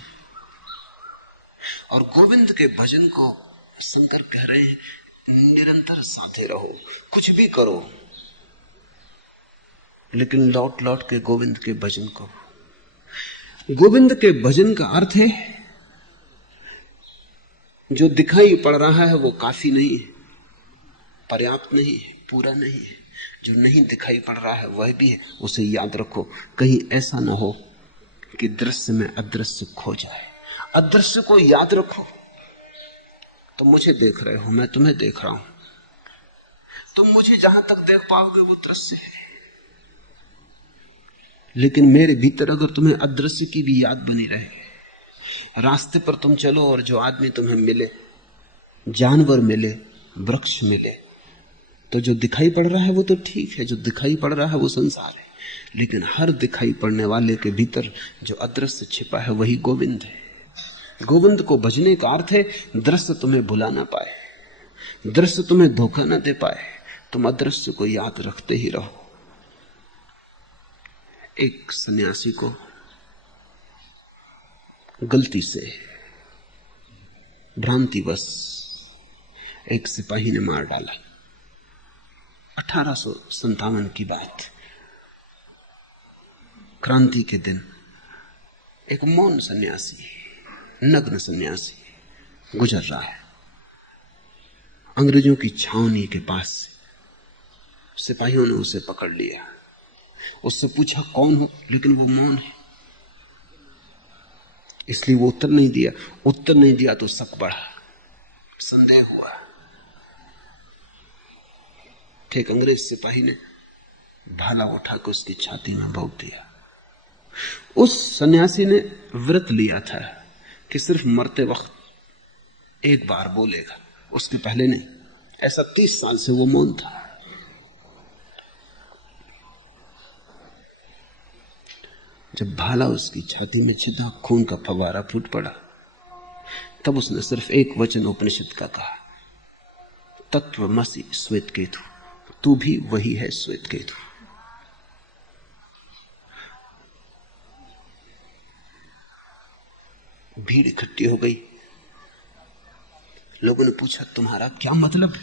और गोविंद के भजन को शंकर कह रहे हैं निरंतर साधे रहो, कुछ भी करो लेकिन लौट लौट के गोविंद के भजन को। गोविंद के भजन का अर्थ है जो दिखाई पड़ रहा है वो काफी नहीं है, पर्याप्त नहीं है, पूरा नहीं है। जो नहीं दिखाई पड़ रहा है वह भी है, उसे याद रखो। कहीं ऐसा ना हो कि दृश्य में अदृश्य खो जाए। अदृश्य को याद रखो। तुम मुझे देख रहे हो, मैं तुम्हें देख रहा हूं। तुम मुझे जहां तक देख पाओगे वो दृश्य है, लेकिन मेरे भीतर अगर तुम्हें अदृश्य की भी याद बनी रहे, रास्ते पर तुम चलो और जो आदमी तुम्हें मिले, जानवर मिले, वृक्ष मिले, तो जो दिखाई पड़ रहा है वो तो ठीक है, जो दिखाई पड़ रहा है वो संसार है। लेकिन हर दिखाई पड़ने वाले के भीतर जो अदृश्य छिपा है वही गोविंद है। गोविंद को भजने का अर्थ है दृश्य तुम्हें भुला ना पाए, दृश्य तुम्हें धोखा ना दे पाए, तुम अदृश्य को याद रखते ही रहो। एक सन्यासी को गलती से, भ्रांतिवश एक सिपाही ने मार डाला। 1857 की बात, क्रांति के दिन एक मौन सन्यासी, नग्न सन्यासी गुजर रहा है अंग्रेजों की छावनी के पास से। सिपाहियों ने उसे पकड़ लिया, उससे पूछा कौन हो, लेकिन वो मौन है, इसलिए वो उत्तर नहीं दिया। उत्तर नहीं दिया तो शक बढ़ा, संदेह हुआ। ठीक अंग्रेज सिपाही ने भाला उठा के उसकी छाती में भोंक दिया। उस सन्यासी ने व्रत लिया था कि सिर्फ मरते वक्त एक बार बोलेगा, उसके पहले नहीं। ऐसा 30 साल से वो मौन था। जब भाला उसकी छाती में छिदा, खून का फवारा फूट पड़ा, तब उसने सिर्फ एक वचन उपनिषद का कहा, तत्वमसि श्वेतकेतु, तू भी वही है श्वेतकेतु। भीड़ इकट्ठी हो गई। लोगों ने पूछा, तुम्हारा क्या मतलब है?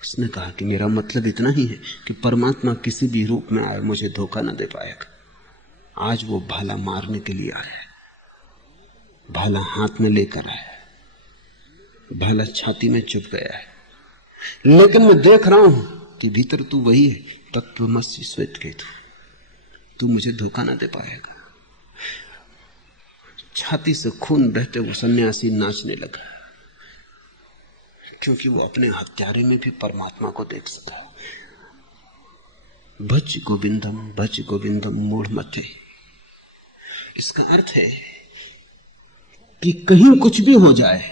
उसने कहा कि मेरा मतलब इतना ही है कि परमात्मा किसी भी रूप में आए मुझे धोखा न दे पाएगा। आज वो भाला मारने के लिए आया है, भाला हाथ में लेकर आया है, भाला छाती में चुभ गया है, लेकिन मैं देख रहा हूं कि भीतर तू वही है, तत्वमसि श्वेतकेतु, तू मुझे धोखा न दे पाएगा। छाती से खून बहते हुए सन्यासी नाचने लगा, क्योंकि वो अपने हत्यारे में भी परमात्मा को देख सका। भज गोविंदम मूढ़मते। इसका अर्थ है कि कहीं कुछ भी हो जाए,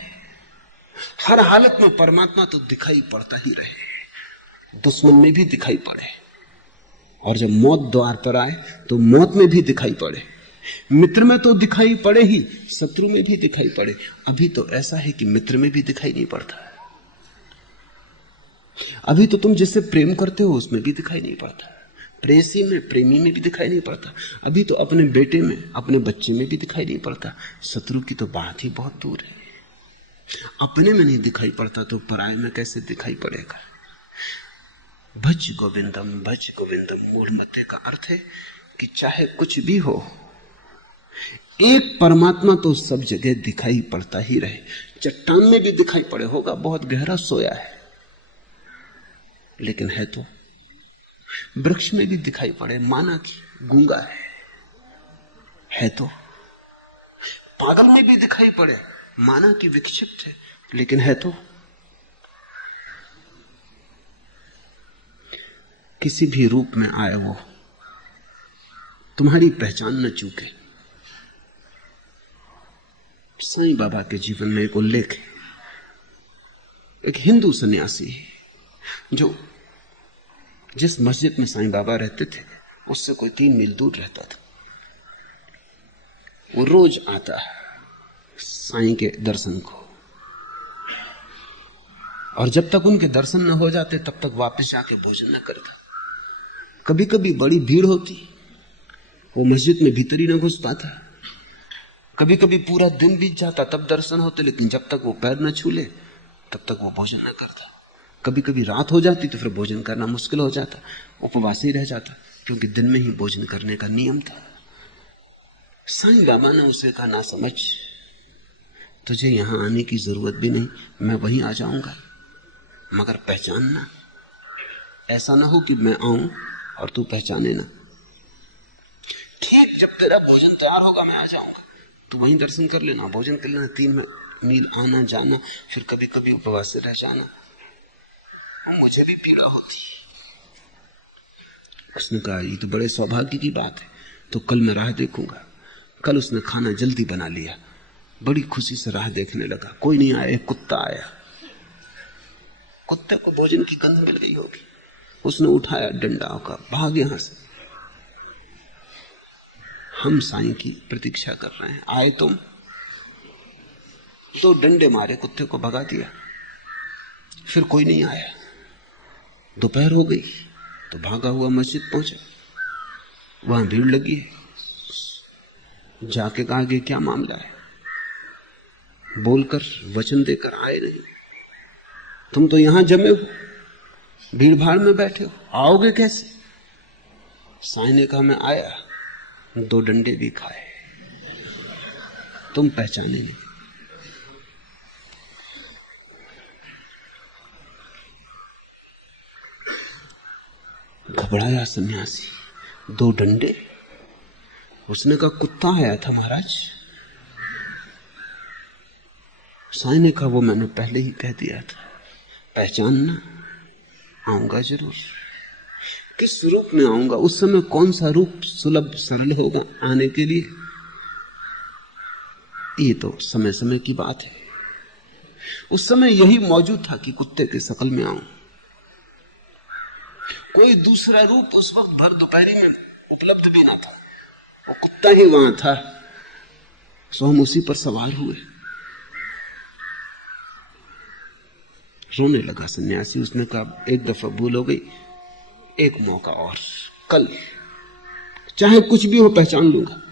हर हालत में परमात्मा तो दिखाई पड़ता ही रहे, दुश्मन में भी दिखाई पड़े, और जब मौत द्वार पर आए तो मौत में भी दिखाई पड़े, मित्र में तो दिखाई पड़े ही, शत्रु में भी दिखाई पड़े। अभी तो ऐसा है कि मित्र में भी दिखाई नहीं पड़ता। अभी तो तुम जिससे प्रेम करते हो उसमें भी दिखाई नहीं पड़ता, प्रेसी में, प्रेमी में भी दिखाई नहीं पड़ता। अभी तो अपने बेटे में, अपने बच्चे में भी दिखाई नहीं पड़ता। शत्रु की तो बात ही बहुत दूर है। अपने में नहीं दिखाई पड़ता तो पराये में कैसे दिखाई पड़ेगा। भज गोविंदम मूढ़मते का अर्थ है कि चाहे कुछ भी हो, एक परमात्मा तो सब जगह दिखाई पड़ता ही रहे। चट्टान में भी दिखाई पड़े, होगा बहुत गहरा सोया है, लेकिन है तो। वृक्ष में भी दिखाई पड़े, माना कि गूंगा है तो। पागल में भी दिखाई पड़े, माना कि विक्षिप्त है, लेकिन है तो। किसी भी रूप में आए वो तुम्हारी पहचान न चूके। साईं बाबा के जीवन में एक उल्लेख है। एक हिंदू सन्यासी जो जिस मस्जिद में साईं बाबा रहते थे उससे कोई 3 मील दूर रहता था, वो रोज आता साईं के दर्शन को, और जब तक उनके दर्शन न हो जाते तब तक वापस जाके भोजन न करता। कभी कभी बड़ी भीड़ होती, वो मस्जिद में भीतर ही न घुस पाता। कभी कभी पूरा दिन बीत जाता तब दर्शन होते, लेकिन जब तक वो पैर न छूले तब तक वो भोजन न करता। कभी कभी रात हो जाती तो फिर भोजन करना मुश्किल हो जाता, उपवास ही रह जाता, क्योंकि दिन में ही भोजन करने का नियम था। साईं बाबा ने उसे कहा, ना समझ, तुझे यहां आने की जरूरत भी नहीं, मैं वहीं आ जाऊंगा, मगर पहचानना, ऐसा ना हो कि मैं आऊं और तू पहचाने ना। ठीक, जब तेरा भोजन तैयार होगा मैं आ जाऊंगा, तू वहीं दर्शन कर लेना, भोजन कर लेना। 3 मील आना जाना, फिर कभी कभी उपवास से रह जाना, मुझे भी पीड़ा होती। उसने कहा, ये तो बड़े सौभाग्य की बात है, तो कल मैं राह देखूंगा। कल उसने खाना जल्दी बना लिया, बड़ी खुशी से राह देखने लगा। कोई नहीं आया, एक कुत्ता आया। कुत्ते को भोजन की गंध मिल गई होगी, उसने उठाया डंडा का, भाग यहां से। हम साईं की प्रतीक्षा कर रहे हैं, आए तुम। 2 डंडे मारे, कुत्ते को भगा दिया। फिर कोई नहीं आया। दोपहर हो गई तो भागा हुआ मस्जिद पहुंचा, वहां भीड़ लगी है। जाके कहा कि क्या मामला है, बोलकर वचन देकर आए नहीं, तुम तो यहां जमे हो, भीड़ भाड़ में बैठे हो, आओगे कैसे? साईं ने कहा, मैं आया, 2 डंडे भी खाए, तुम पहचाने नहीं। घबराया सन्यासी, 2 डंडे। उसने कहा, कुत्ता आया था महाराज। साईं ने कहा, वो मैंने पहले ही कह दिया था, पहचानना, आऊंगा जरूर। किस रूप में आऊंगा, उस समय कौन सा रूप सुलभ सरल होगा आने के लिए, ये तो समय समय की बात है। उस समय यही मौजूद था कि कुत्ते के शकल में आऊं। कोई दूसरा रूप उस वक्त भर दोपहरी में उपलब्ध भी ना था, वो कुत्ता ही वहां था। सो हम उसी पर सवार हुए। रोने लगा सन्यासी। उसने कहा एक दफा भूल हो गई, एक मौका और, कल चाहे कुछ भी हो पहचान लूंगा।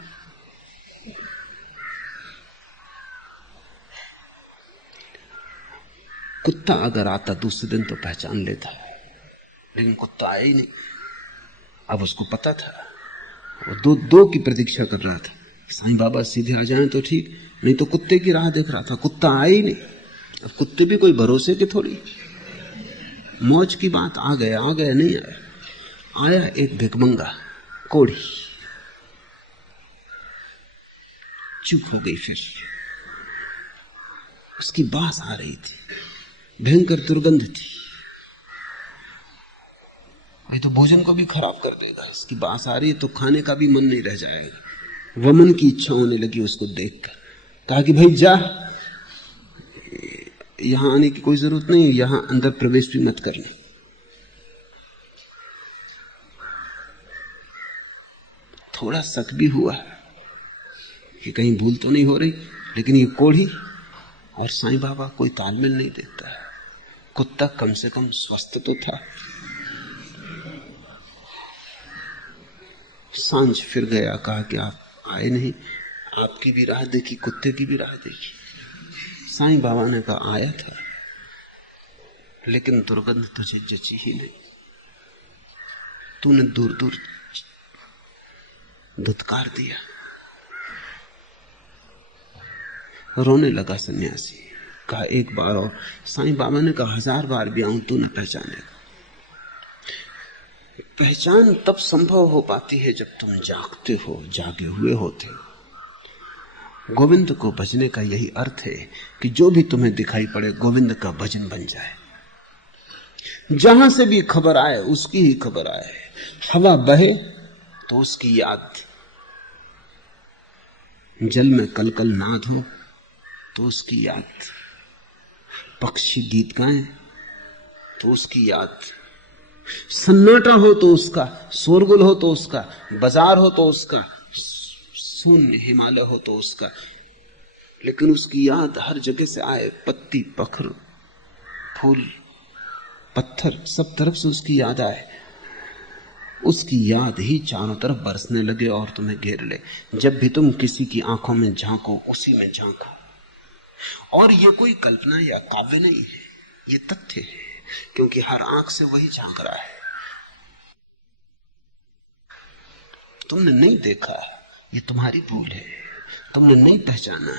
कुत्ता अगर आता दूसरे दिन तो पहचान लेता, लेकिन कुत्ता आया ही नहीं। अब उसको पता था, वो दो की प्रतीक्षा कर रहा था। साईं बाबा सीधे आ जाएं तो ठीक, नहीं तो कुत्ते की राह देख रहा था। कुत्ता आया ही नहीं। अब कुत्ते भी कोई भरोसे के थोड़ी, मौज की बात, आ गया नहीं आया। आया एक भिखमंगा कोढ़ी। चुप हो गई। फिर उसकी बास आ रही थी, भयंकर दुर्गंध थी। ये तो भोजन को भी खराब कर देगा। इसकी बास आ रही है तो खाने का भी मन नहीं रह जाएगा। वमन की इच्छा होने लगी उसको देखकर। कहा कि भाई जा, यहां आने की कोई जरूरत नहीं, यहां अंदर प्रवेश भी मत करने। थोड़ा शक भी हुआ कि कहीं भूल तो नहीं हो रही, लेकिन ये कोढ़ी और साईं बाबा कोई तालमेल नहीं देखता है। कुत्ता कम से कम स्वस्थ तो था। सांझ फिर गया, कहा कि आप आए नहीं, आपकी भी राह देखी, कुत्ते की भी राह देखी। साईं बाबा ने कहा आया था, लेकिन दुर्गंध तुझे जची ही नहीं। तूने दूर दूर धुतकार दिया। रोने लगा सन्यासी। कहा एक बार और। साईं बाबा ने कहा 1000 बार भी आऊं तू न पहचानेगा। पहचान तब संभव हो पाती है जब तुम जागते हो, जागे हुए होते हो। गोविंद को भजने का यही अर्थ है कि जो भी तुम्हें दिखाई पड़े गोविंद का भजन बन जाए। जहां से भी खबर आए उसकी ही खबर आए। हवा बहे तो उसकी याद, जल में कलकल नाद हो तो उसकी याद, पक्षी गीत गाएं तो उसकी याद, सन्नाटा हो तो उसका, शोरगुल हो तो उसका, बाजार हो तो उसका, शून्य हिमालय हो तो उसका, लेकिन उसकी याद हर जगह से आए। पत्ती, पखर, फूल, पत्थर, सब तरफ से उसकी याद आए। उसकी याद ही चारों तरफ बरसने लगे और तुम्हें घेर ले। जब भी तुम किसी की आंखों में झांको, उसी में झांको। और ये कोई कल्पना या काव्य नहीं है, ये तथ्य है, क्योंकि हर आंख से वही झांक रहा है। तुमने नहीं देखा, ये तुम्हारी भूल है। तुमने नहीं पहचाना,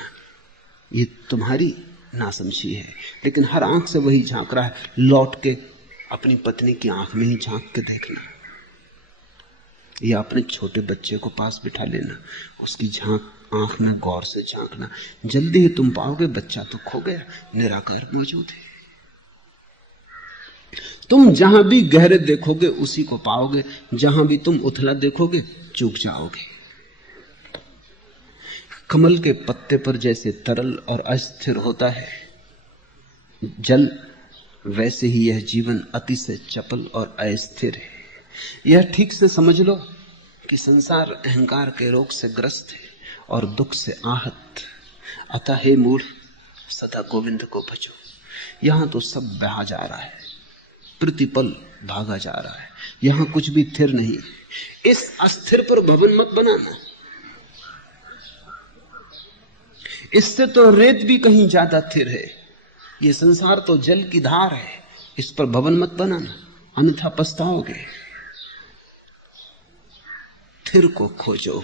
ये तुम्हारी नासमझी है। लेकिन हर आंख से वही झांक रहा है। लौट के अपनी पत्नी की आंख में ही झांक के देखना, या अपने छोटे बच्चे को पास बिठा लेना, उसकी आंख में गौर से झांकना। जल्दी ही तुम पाओगे बच्चा तो खो गया, निराकार मौजूद है। तुम जहां भी गहरे देखोगे उसी को पाओगे, जहां भी तुम उथला देखोगे चूक जाओगे। कमल के पत्ते पर जैसे तरल और अस्थिर होता है जल, वैसे ही यह जीवन अति से चपल और अस्थिर है। यह ठीक से समझ लो कि संसार अहंकार के रोग से ग्रस्त है और दुख से आहत। अतः हे मूढ़, सदा गोविंद को भजो। यहां तो सब बहा जा रहा है, प्रतिपल भागा जा रहा है, यहां कुछ भी स्थिर नहीं। इस अस्थिर पर भवन मत बनाना। इससे तो रेत भी कहीं ज्यादा स्थिर है। ये संसार तो जल की धार है, इस पर भवन मत बनाना, अन्यथा पछताओगे। स्थिर को खोजो,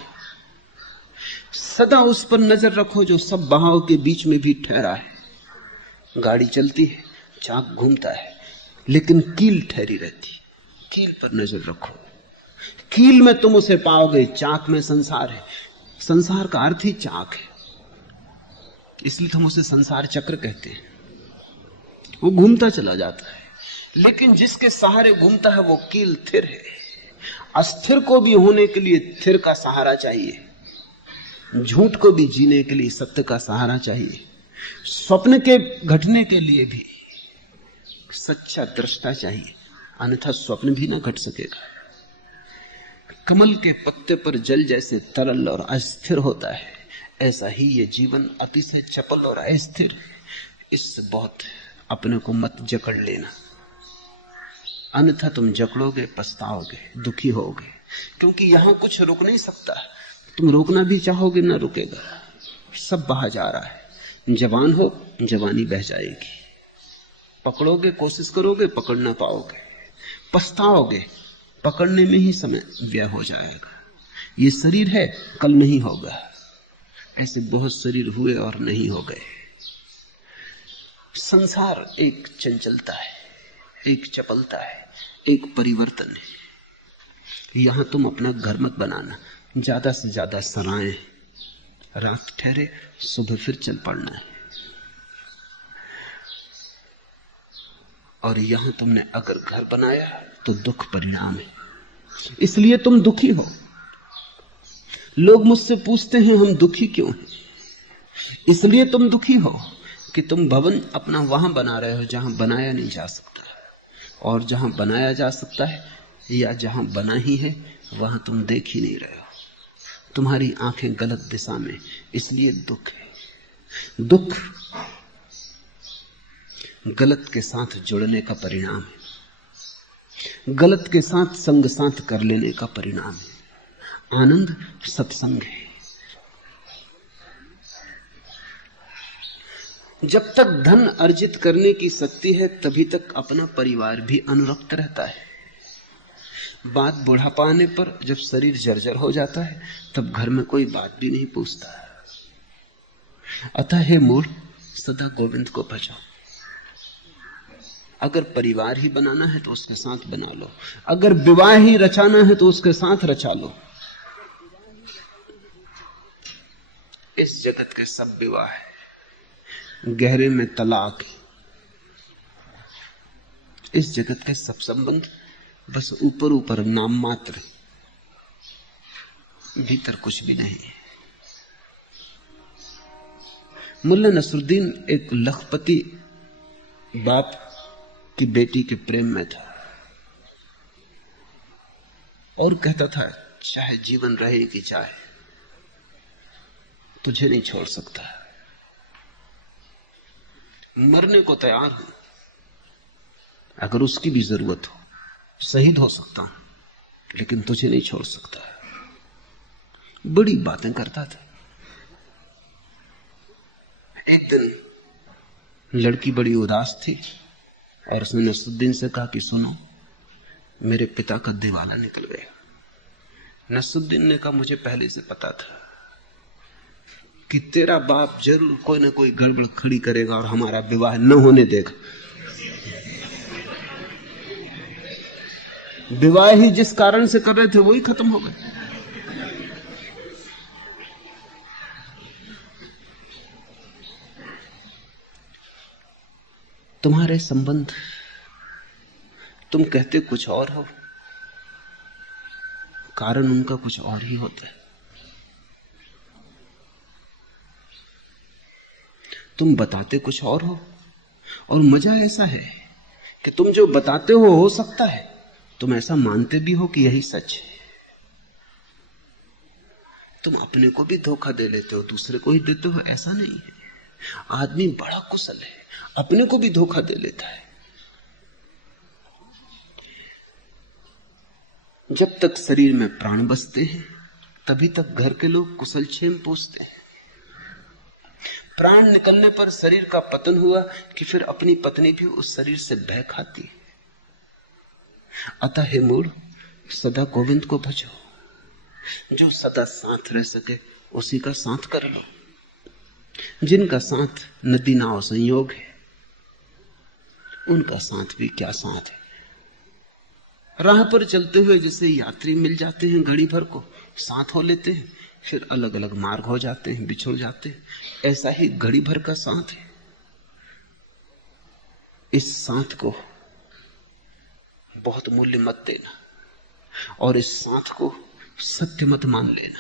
सदा उस पर नजर रखो जो सब बहाव के बीच में भी ठहरा है। गाड़ी चलती है, चाक घूमता है, लेकिन कील ठहरी रहती। कील पर नजर रखो, कील में तुम उसे पाओगे। चाक में संसार है, संसार का अर्थ ही चाक है, इसलिए हम उसे संसार चक्र कहते हैं। वो घूमता चला जाता है, लेकिन जिसके सहारे घूमता है वो कील थिर है। अस्थिर को भी होने के लिए थिर का सहारा चाहिए, झूठ को भी जीने के लिए सत्य का सहारा चाहिए, स्वप्न के घटने के लिए भी सच्चा दृष्टा चाहिए, अन्यथा स्वप्न भी ना घट सकेगा। कमल के पत्ते पर जल जैसे तरल और अस्थिर होता है, ऐसा ही ये जीवन अतिशय चपल और अस्थिर। इससे बहुत अपने को मत जकड़ लेना, अन्यथा तुम जकड़ोगे, पछताओगे, दुखी होगे, क्योंकि यहां कुछ रुक नहीं सकता। तुम रोकना भी चाहोगे ना रुकेगा, सब बहा जा रहा है। जवान हो, जवानी बह जाएगी, पकड़ोगे, कोशिश करोगे, पकड़ ना पाओगे, पछताओगे, पकड़ने में ही समय व्यय हो जाएगा। ये शरीर है, कल नहीं होगा। ऐसे बहुत शरीर हुए और नहीं हो गए। संसार एक चंचलता है, एक चपलता है, एक परिवर्तन है। यहां तुम अपना घर मत बनाना, ज्यादा से ज्यादा सराएं, रात ठहरे, सुबह फिर चल पड़ना है। और यहां तुमने अगर घर बनाया तो दुख परिणाम है, इसलिए तुम दुखी हो। लोग मुझसे पूछते हैं हम दुखी क्यों हैं? इसलिए तुम दुखी हो कि तुम भवन अपना वहां बना रहे हो जहां बनाया नहीं जा सकता, और जहां बनाया जा सकता है या जहां बना ही है वहां तुम देख ही नहीं रहे हो। तुम्हारी आंखें गलत दिशा में, इसलिए दुख है। दुख गलत के साथ जुड़ने का परिणाम है, गलत के साथ संग साथ कर लेने का परिणाम है। आनंद सत्संग है। जब तक धन अर्जित करने की शक्ति है तभी तक अपना परिवार भी अनुरक्त रहता है। बात बुढ़ापा आने पर, जब शरीर जर्जर हो जाता है, तब घर में कोई बात भी नहीं पूछता। अतः हे मूढ़, सदा गोविंद को भजो। अगर परिवार ही बनाना है तो उसके साथ बना लो, अगर विवाह ही रचाना है तो उसके साथ रचा लो। इस जगत के सब विवाह है, गहरे में तलाक है। इस जगत के सब संबंध बस ऊपर ऊपर नाम मात्र, भीतर कुछ भी नहीं। मुल्ला नसरुद्दीन एक लखपति बाप की बेटी के प्रेम में था और कहता था चाहे जीवन रहे कि चाहे, तुझे नहीं छोड़ सकता। मरने को तैयार हूं, अगर उसकी भी जरूरत हो, शहीद हो सकता हूं, लेकिन तुझे नहीं छोड़ सकता। बड़ी बातें करता था। एक दिन लड़की बड़ी उदास थी और उसने नसरुद्दीन से कहा कि सुनो, मेरे पिता का दिवाला निकल गया। नसरुद्दीन ने कहा मुझे पहले से पता था कि तेरा बाप जरूर कोई ना कोई गड़बड़ खड़ी करेगा और हमारा विवाह न होने देगा। विवाह ही जिस कारण से कर रहे थे वही खत्म हो गए। तुम्हारे संबंध, तुम कहते कुछ और हो, कारण उनका कुछ और ही होता है। तुम बताते कुछ और हो, और मजा ऐसा है कि तुम जो बताते हो सकता है तुम ऐसा मानते भी हो कि यही सच है। तुम अपने को भी धोखा दे लेते हो, दूसरे को ही देते हो, ऐसा नहीं है। आदमी बड़ा कुशल है, अपने को भी धोखा दे लेता है। जब तक शरीर में प्राण बसते हैं तभी तक घर के लोग कुशल क्षेम पूछते हैं। प्राण निकलने पर शरीर का पतन हुआ कि फिर अपनी पत्नी भी उस शरीर से बह खाती है। अतः हे मूढ़, सदा गोविंद को भजो। जो सदा साथ रह सके उसी का साथ कर लो। जिनका साथ नदी नाव संयोग है, उनका साथ भी क्या साथ है। राह पर चलते हुए जैसे यात्री मिल जाते हैं, घड़ी भर को साथ हो लेते हैं, फिर अलग अलग मार्ग हो जाते हैं, बिछुड़ जाते हैं, ऐसा ही घड़ी भर का साथ है। इस साथ को बहुत मूल्य मत देना, और इस साथ को सत्य मत मान लेना।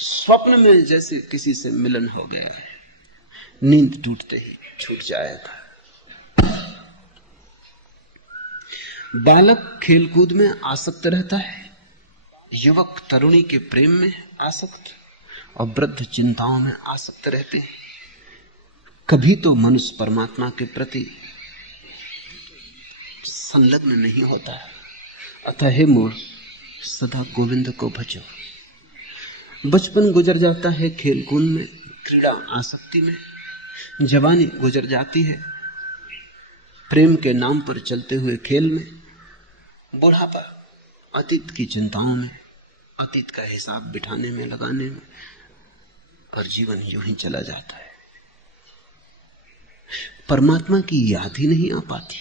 स्वप्न में जैसे किसी से मिलन हो गया है, नींद टूटते ही छूट जाएगा। बालक खेलकूद में आसक्त रहता है, युवक तरुणी के प्रेम में आसक्त, और वृद्ध चिंताओं में आसक्त रहते हैं। कभी तो मनुष्य परमात्मा के प्रति संलग्न नहीं होता। अतः हे मूढ़, सदा गोविंद को भजो। बचपन गुजर जाता है खेलकूद में, क्रीड़ा आसक्ति में, जवानी गुजर जाती है प्रेम के नाम पर चलते हुए खेल में, बुढ़ापा अतीत की चिंताओं में, अतीत का हिसाब बिठाने में, लगाने में, और जीवन यूं ही चला जाता है। परमात्मा की याद ही नहीं आ पाती,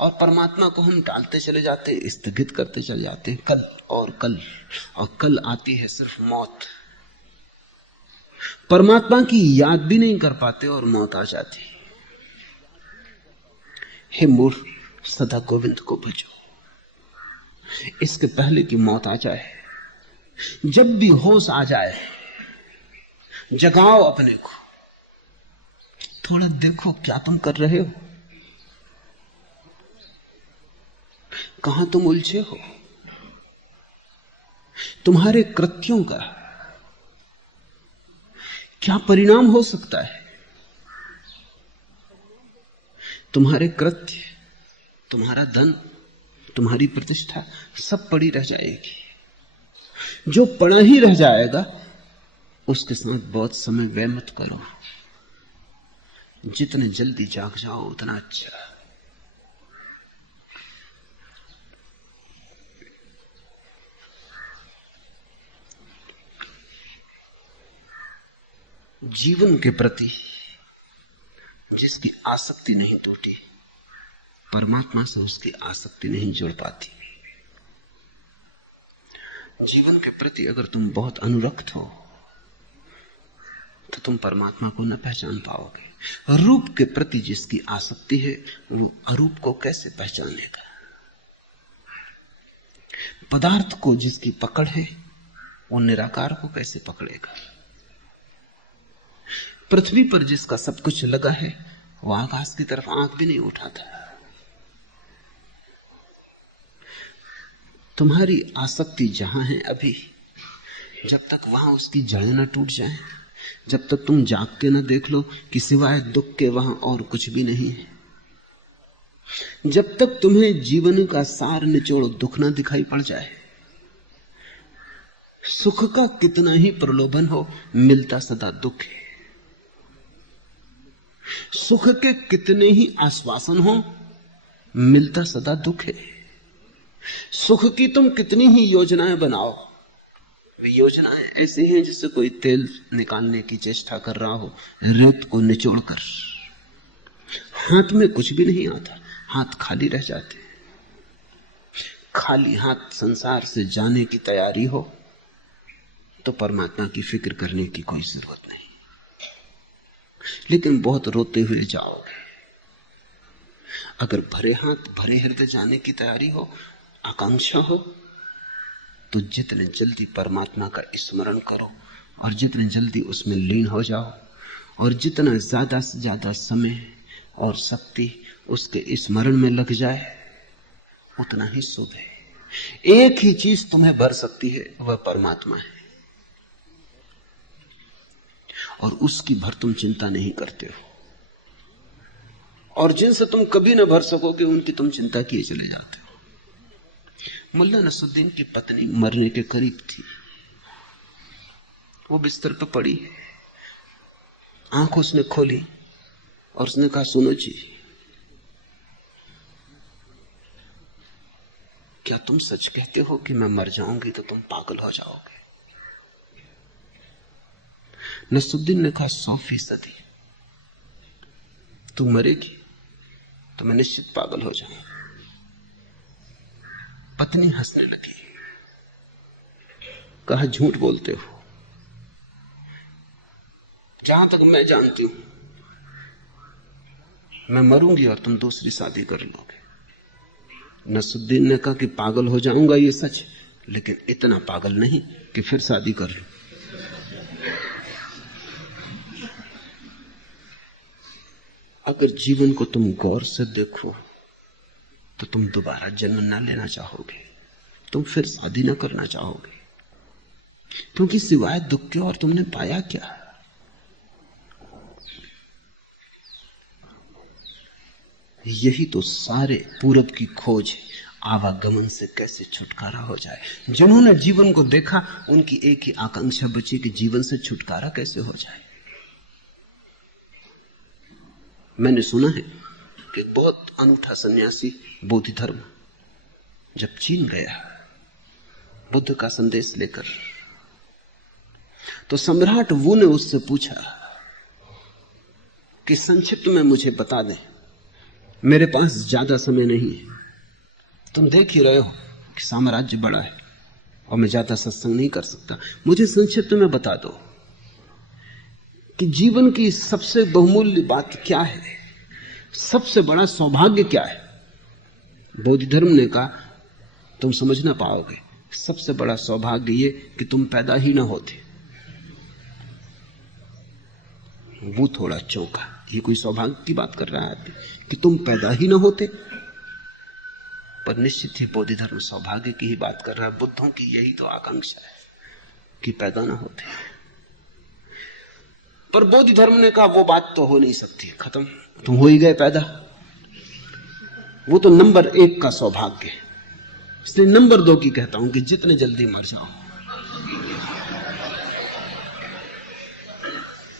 और परमात्मा को हम टालते चले जाते हैं, स्थगित करते चले जाते हैं। कल और कल, और कल आती है सिर्फ मौत। परमात्मा की याद भी नहीं कर पाते और मौत आ जाती। हे मूढ़, सदा गोविंद को भजो। इसके पहले कि मौत आ जाए, जब भी होश आ जाए, जगाओ अपने को, थोड़ा देखो क्या तुम कर रहे हो, कहां तुम उलझे हो, तुम्हारे कृत्यों का क्या परिणाम हो सकता है। तुम्हारे कृत्य, तुम्हारा धन, तुम्हारी प्रतिष्ठा सब पड़ी रह जाएगी। जो पड़ा ही रह जाएगा उसके साथ बहुत समय व्यय मत करो। जितने जल्दी जाग जाओ उतना अच्छा। जीवन के प्रति जिसकी आसक्ति नहीं टूटी, परमात्मा से उसकी आसक्ति नहीं जुड़ पाती। जीवन के प्रति अगर तुम बहुत अनुरक्त हो तो तुम परमात्मा को न पहचान पाओगे। रूप के प्रति जिसकी आसक्ति है वो अरूप को कैसे पहचानेगा। पदार्थ को जिसकी पकड़ है वो निराकार को कैसे पकड़ेगा। पृथ्वी पर जिसका सब कुछ लगा है वो आकाश की तरफ आंख भी नहीं उठाता। तुम्हारी आसक्ति जहां है अभी, जब तक वहां उसकी जड़ें न टूट जाएं, जब तक तुम जाग के न देख लो कि सिवाय दुख के वहां और कुछ भी नहीं है, जब तक तुम्हें जीवन का सार निचोड़ दुख न दिखाई पड़ जाए, सुख का कितना ही प्रलोभन हो मिलता सदा दुख है। सुख के कितने ही आश्वासन हो मिलता सदा दुख है। सुख की तुम कितनी ही योजनाएं बनाओ, वे योजनाएं ऐसी हैं जिससे कोई तेल निकालने की चेष्टा कर रहा हो रेत को निचोड़कर। हाथ में कुछ भी नहीं आता, हाथ खाली रह जाते। खाली हाथ संसार से जाने की तैयारी हो तो परमात्मा की फिक्र करने की कोई जरूरत नहीं। लेकिन बहुत रोते हुए जाओगे। अगर भरे हाथ भरे हृदय जाने की तैयारी हो, आकांक्षा हो, तो जितने जल्दी परमात्मा का स्मरण करो और जितने जल्दी उसमें लीन हो जाओ और जितना ज्यादा से ज्यादा समय और शक्ति उसके स्मरण में लग जाए उतना ही शुभ है। एक ही चीज तुम्हें भर सकती है, वह परमात्मा है, और उसकी भर तुम चिंता नहीं करते हो। और जिनसे तुम कभी ना भर सकोगे उनकी तुम चिंता किए चले जाते हो। मुल्ला नसरुद्दीन की पत्नी मरने के करीब थी। वो बिस्तर पर पड़ी, आंख उसने खोली और उसने कहा, सुनो जी, क्या तुम सच कहते हो कि मैं मर जाऊंगी तो तुम पागल हो जाओगे? नसरुद्दीन ने कहा, 100%। तू मरेगी तो मैं निश्चित पागल हो जाऊंगा। पत्नी हंसने लगी, कहा, झूठ बोलते हो। जहां तक मैं जानती हूं मैं मरूंगी और तुम दूसरी शादी कर लोगे। नसरुद्दीन ने कहा कि पागल हो जाऊंगा ये सच, लेकिन इतना पागल नहीं कि फिर शादी कर लूं। अगर जीवन को तुम गौर से देखो तो तुम दोबारा जन्म ना लेना चाहोगे, तुम फिर शादी ना करना चाहोगे, क्योंकि सिवाय दुख के और तुमने पाया क्या? यही तो सारे पूरब की खोज है, आवागमन से कैसे छुटकारा हो जाए। जिन्होंने जीवन को देखा उनकी एक ही आकांक्षा बची कि जीवन से छुटकारा कैसे हो जाए। मैंने सुना है कि बहुत अनूठा सन्यासी बोधि धर्म जब चीन गया बुद्ध का संदेश लेकर, तो सम्राट वू ने उससे पूछा कि संक्षिप्त में मुझे बता दें, मेरे पास ज्यादा समय नहीं है, तुम देख ही रहे हो कि साम्राज्य बड़ा है और मैं ज्यादा सत्संग नहीं कर सकता, मुझे संक्षिप्त में बता दो कि जीवन की सबसे बहुमूल्य बात क्या है, सबसे बड़ा सौभाग्य क्या है। बोधि धर्म ने कहा तुम समझ ना पाओगे, सबसे बड़ा सौभाग्य ये कि तुम पैदा ही ना होते। वो थोड़ा चौंका, ये कोई सौभाग्य की बात कर रहा है कि तुम पैदा ही ना होते? पर निश्चित ही बोधि धर्म सौभाग्य की ही बात कर रहा है। बुद्धों की यही तो आकांक्षा है कि पैदा ना होते। पर बोधि धर्म ने कहा वो बात तो हो नहीं सकती, खत्म, तुम हो ही गए पैदा, वो तो नंबर 1 का सौभाग्य है। इसलिए नंबर 2 की कहता हूं कि जितने जल्दी मर जाओ।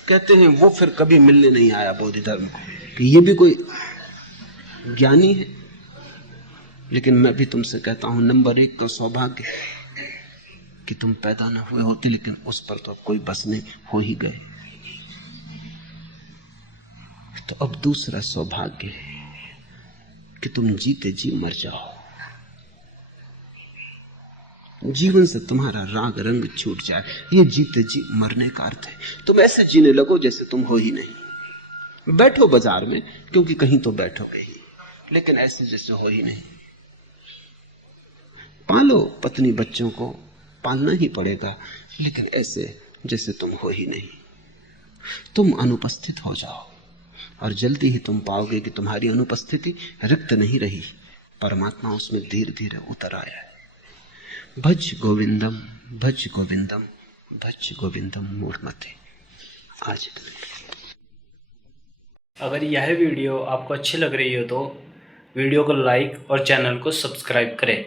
कहते हैं वो फिर कभी मिलने नहीं आया बोधि धर्म को कि ये भी कोई ज्ञानी है, लेकिन मैं भी तुमसे कहता हूं नंबर 1 का सौभाग्य कि तुम पैदा न हुए होते, लेकिन उस पर तो अब कोई बस नहीं, हो ही गए। तो अब दूसरा सौभाग्य है कि तुम जीते जी मर जाओ, जीवन से तुम्हारा राग रंग छूट जाए। ये जीते जी मरने का अर्थ है। तुम ऐसे जीने लगो जैसे तुम हो ही नहीं। बैठो बाजार में, क्योंकि कहीं तो बैठोगे ही, लेकिन ऐसे जैसे हो ही नहीं। पालो पत्नी बच्चों को, पालना ही पड़ेगा, लेकिन ऐसे जैसे तुम हो ही नहीं। तुम अनुपस्थित हो जाओ और जल्दी ही तुम पाओगे कि तुम्हारी अनुपस्थिति रिक्त नहीं रही, परमात्मा उसमें धीरे धीरे उतर आया है। भज गोविंदम भज गोविंदम भज गोविंदम मूढ़मते। आज अगर यह वीडियो आपको अच्छी लग रही हो तो वीडियो को लाइक और चैनल को सब्सक्राइब करें।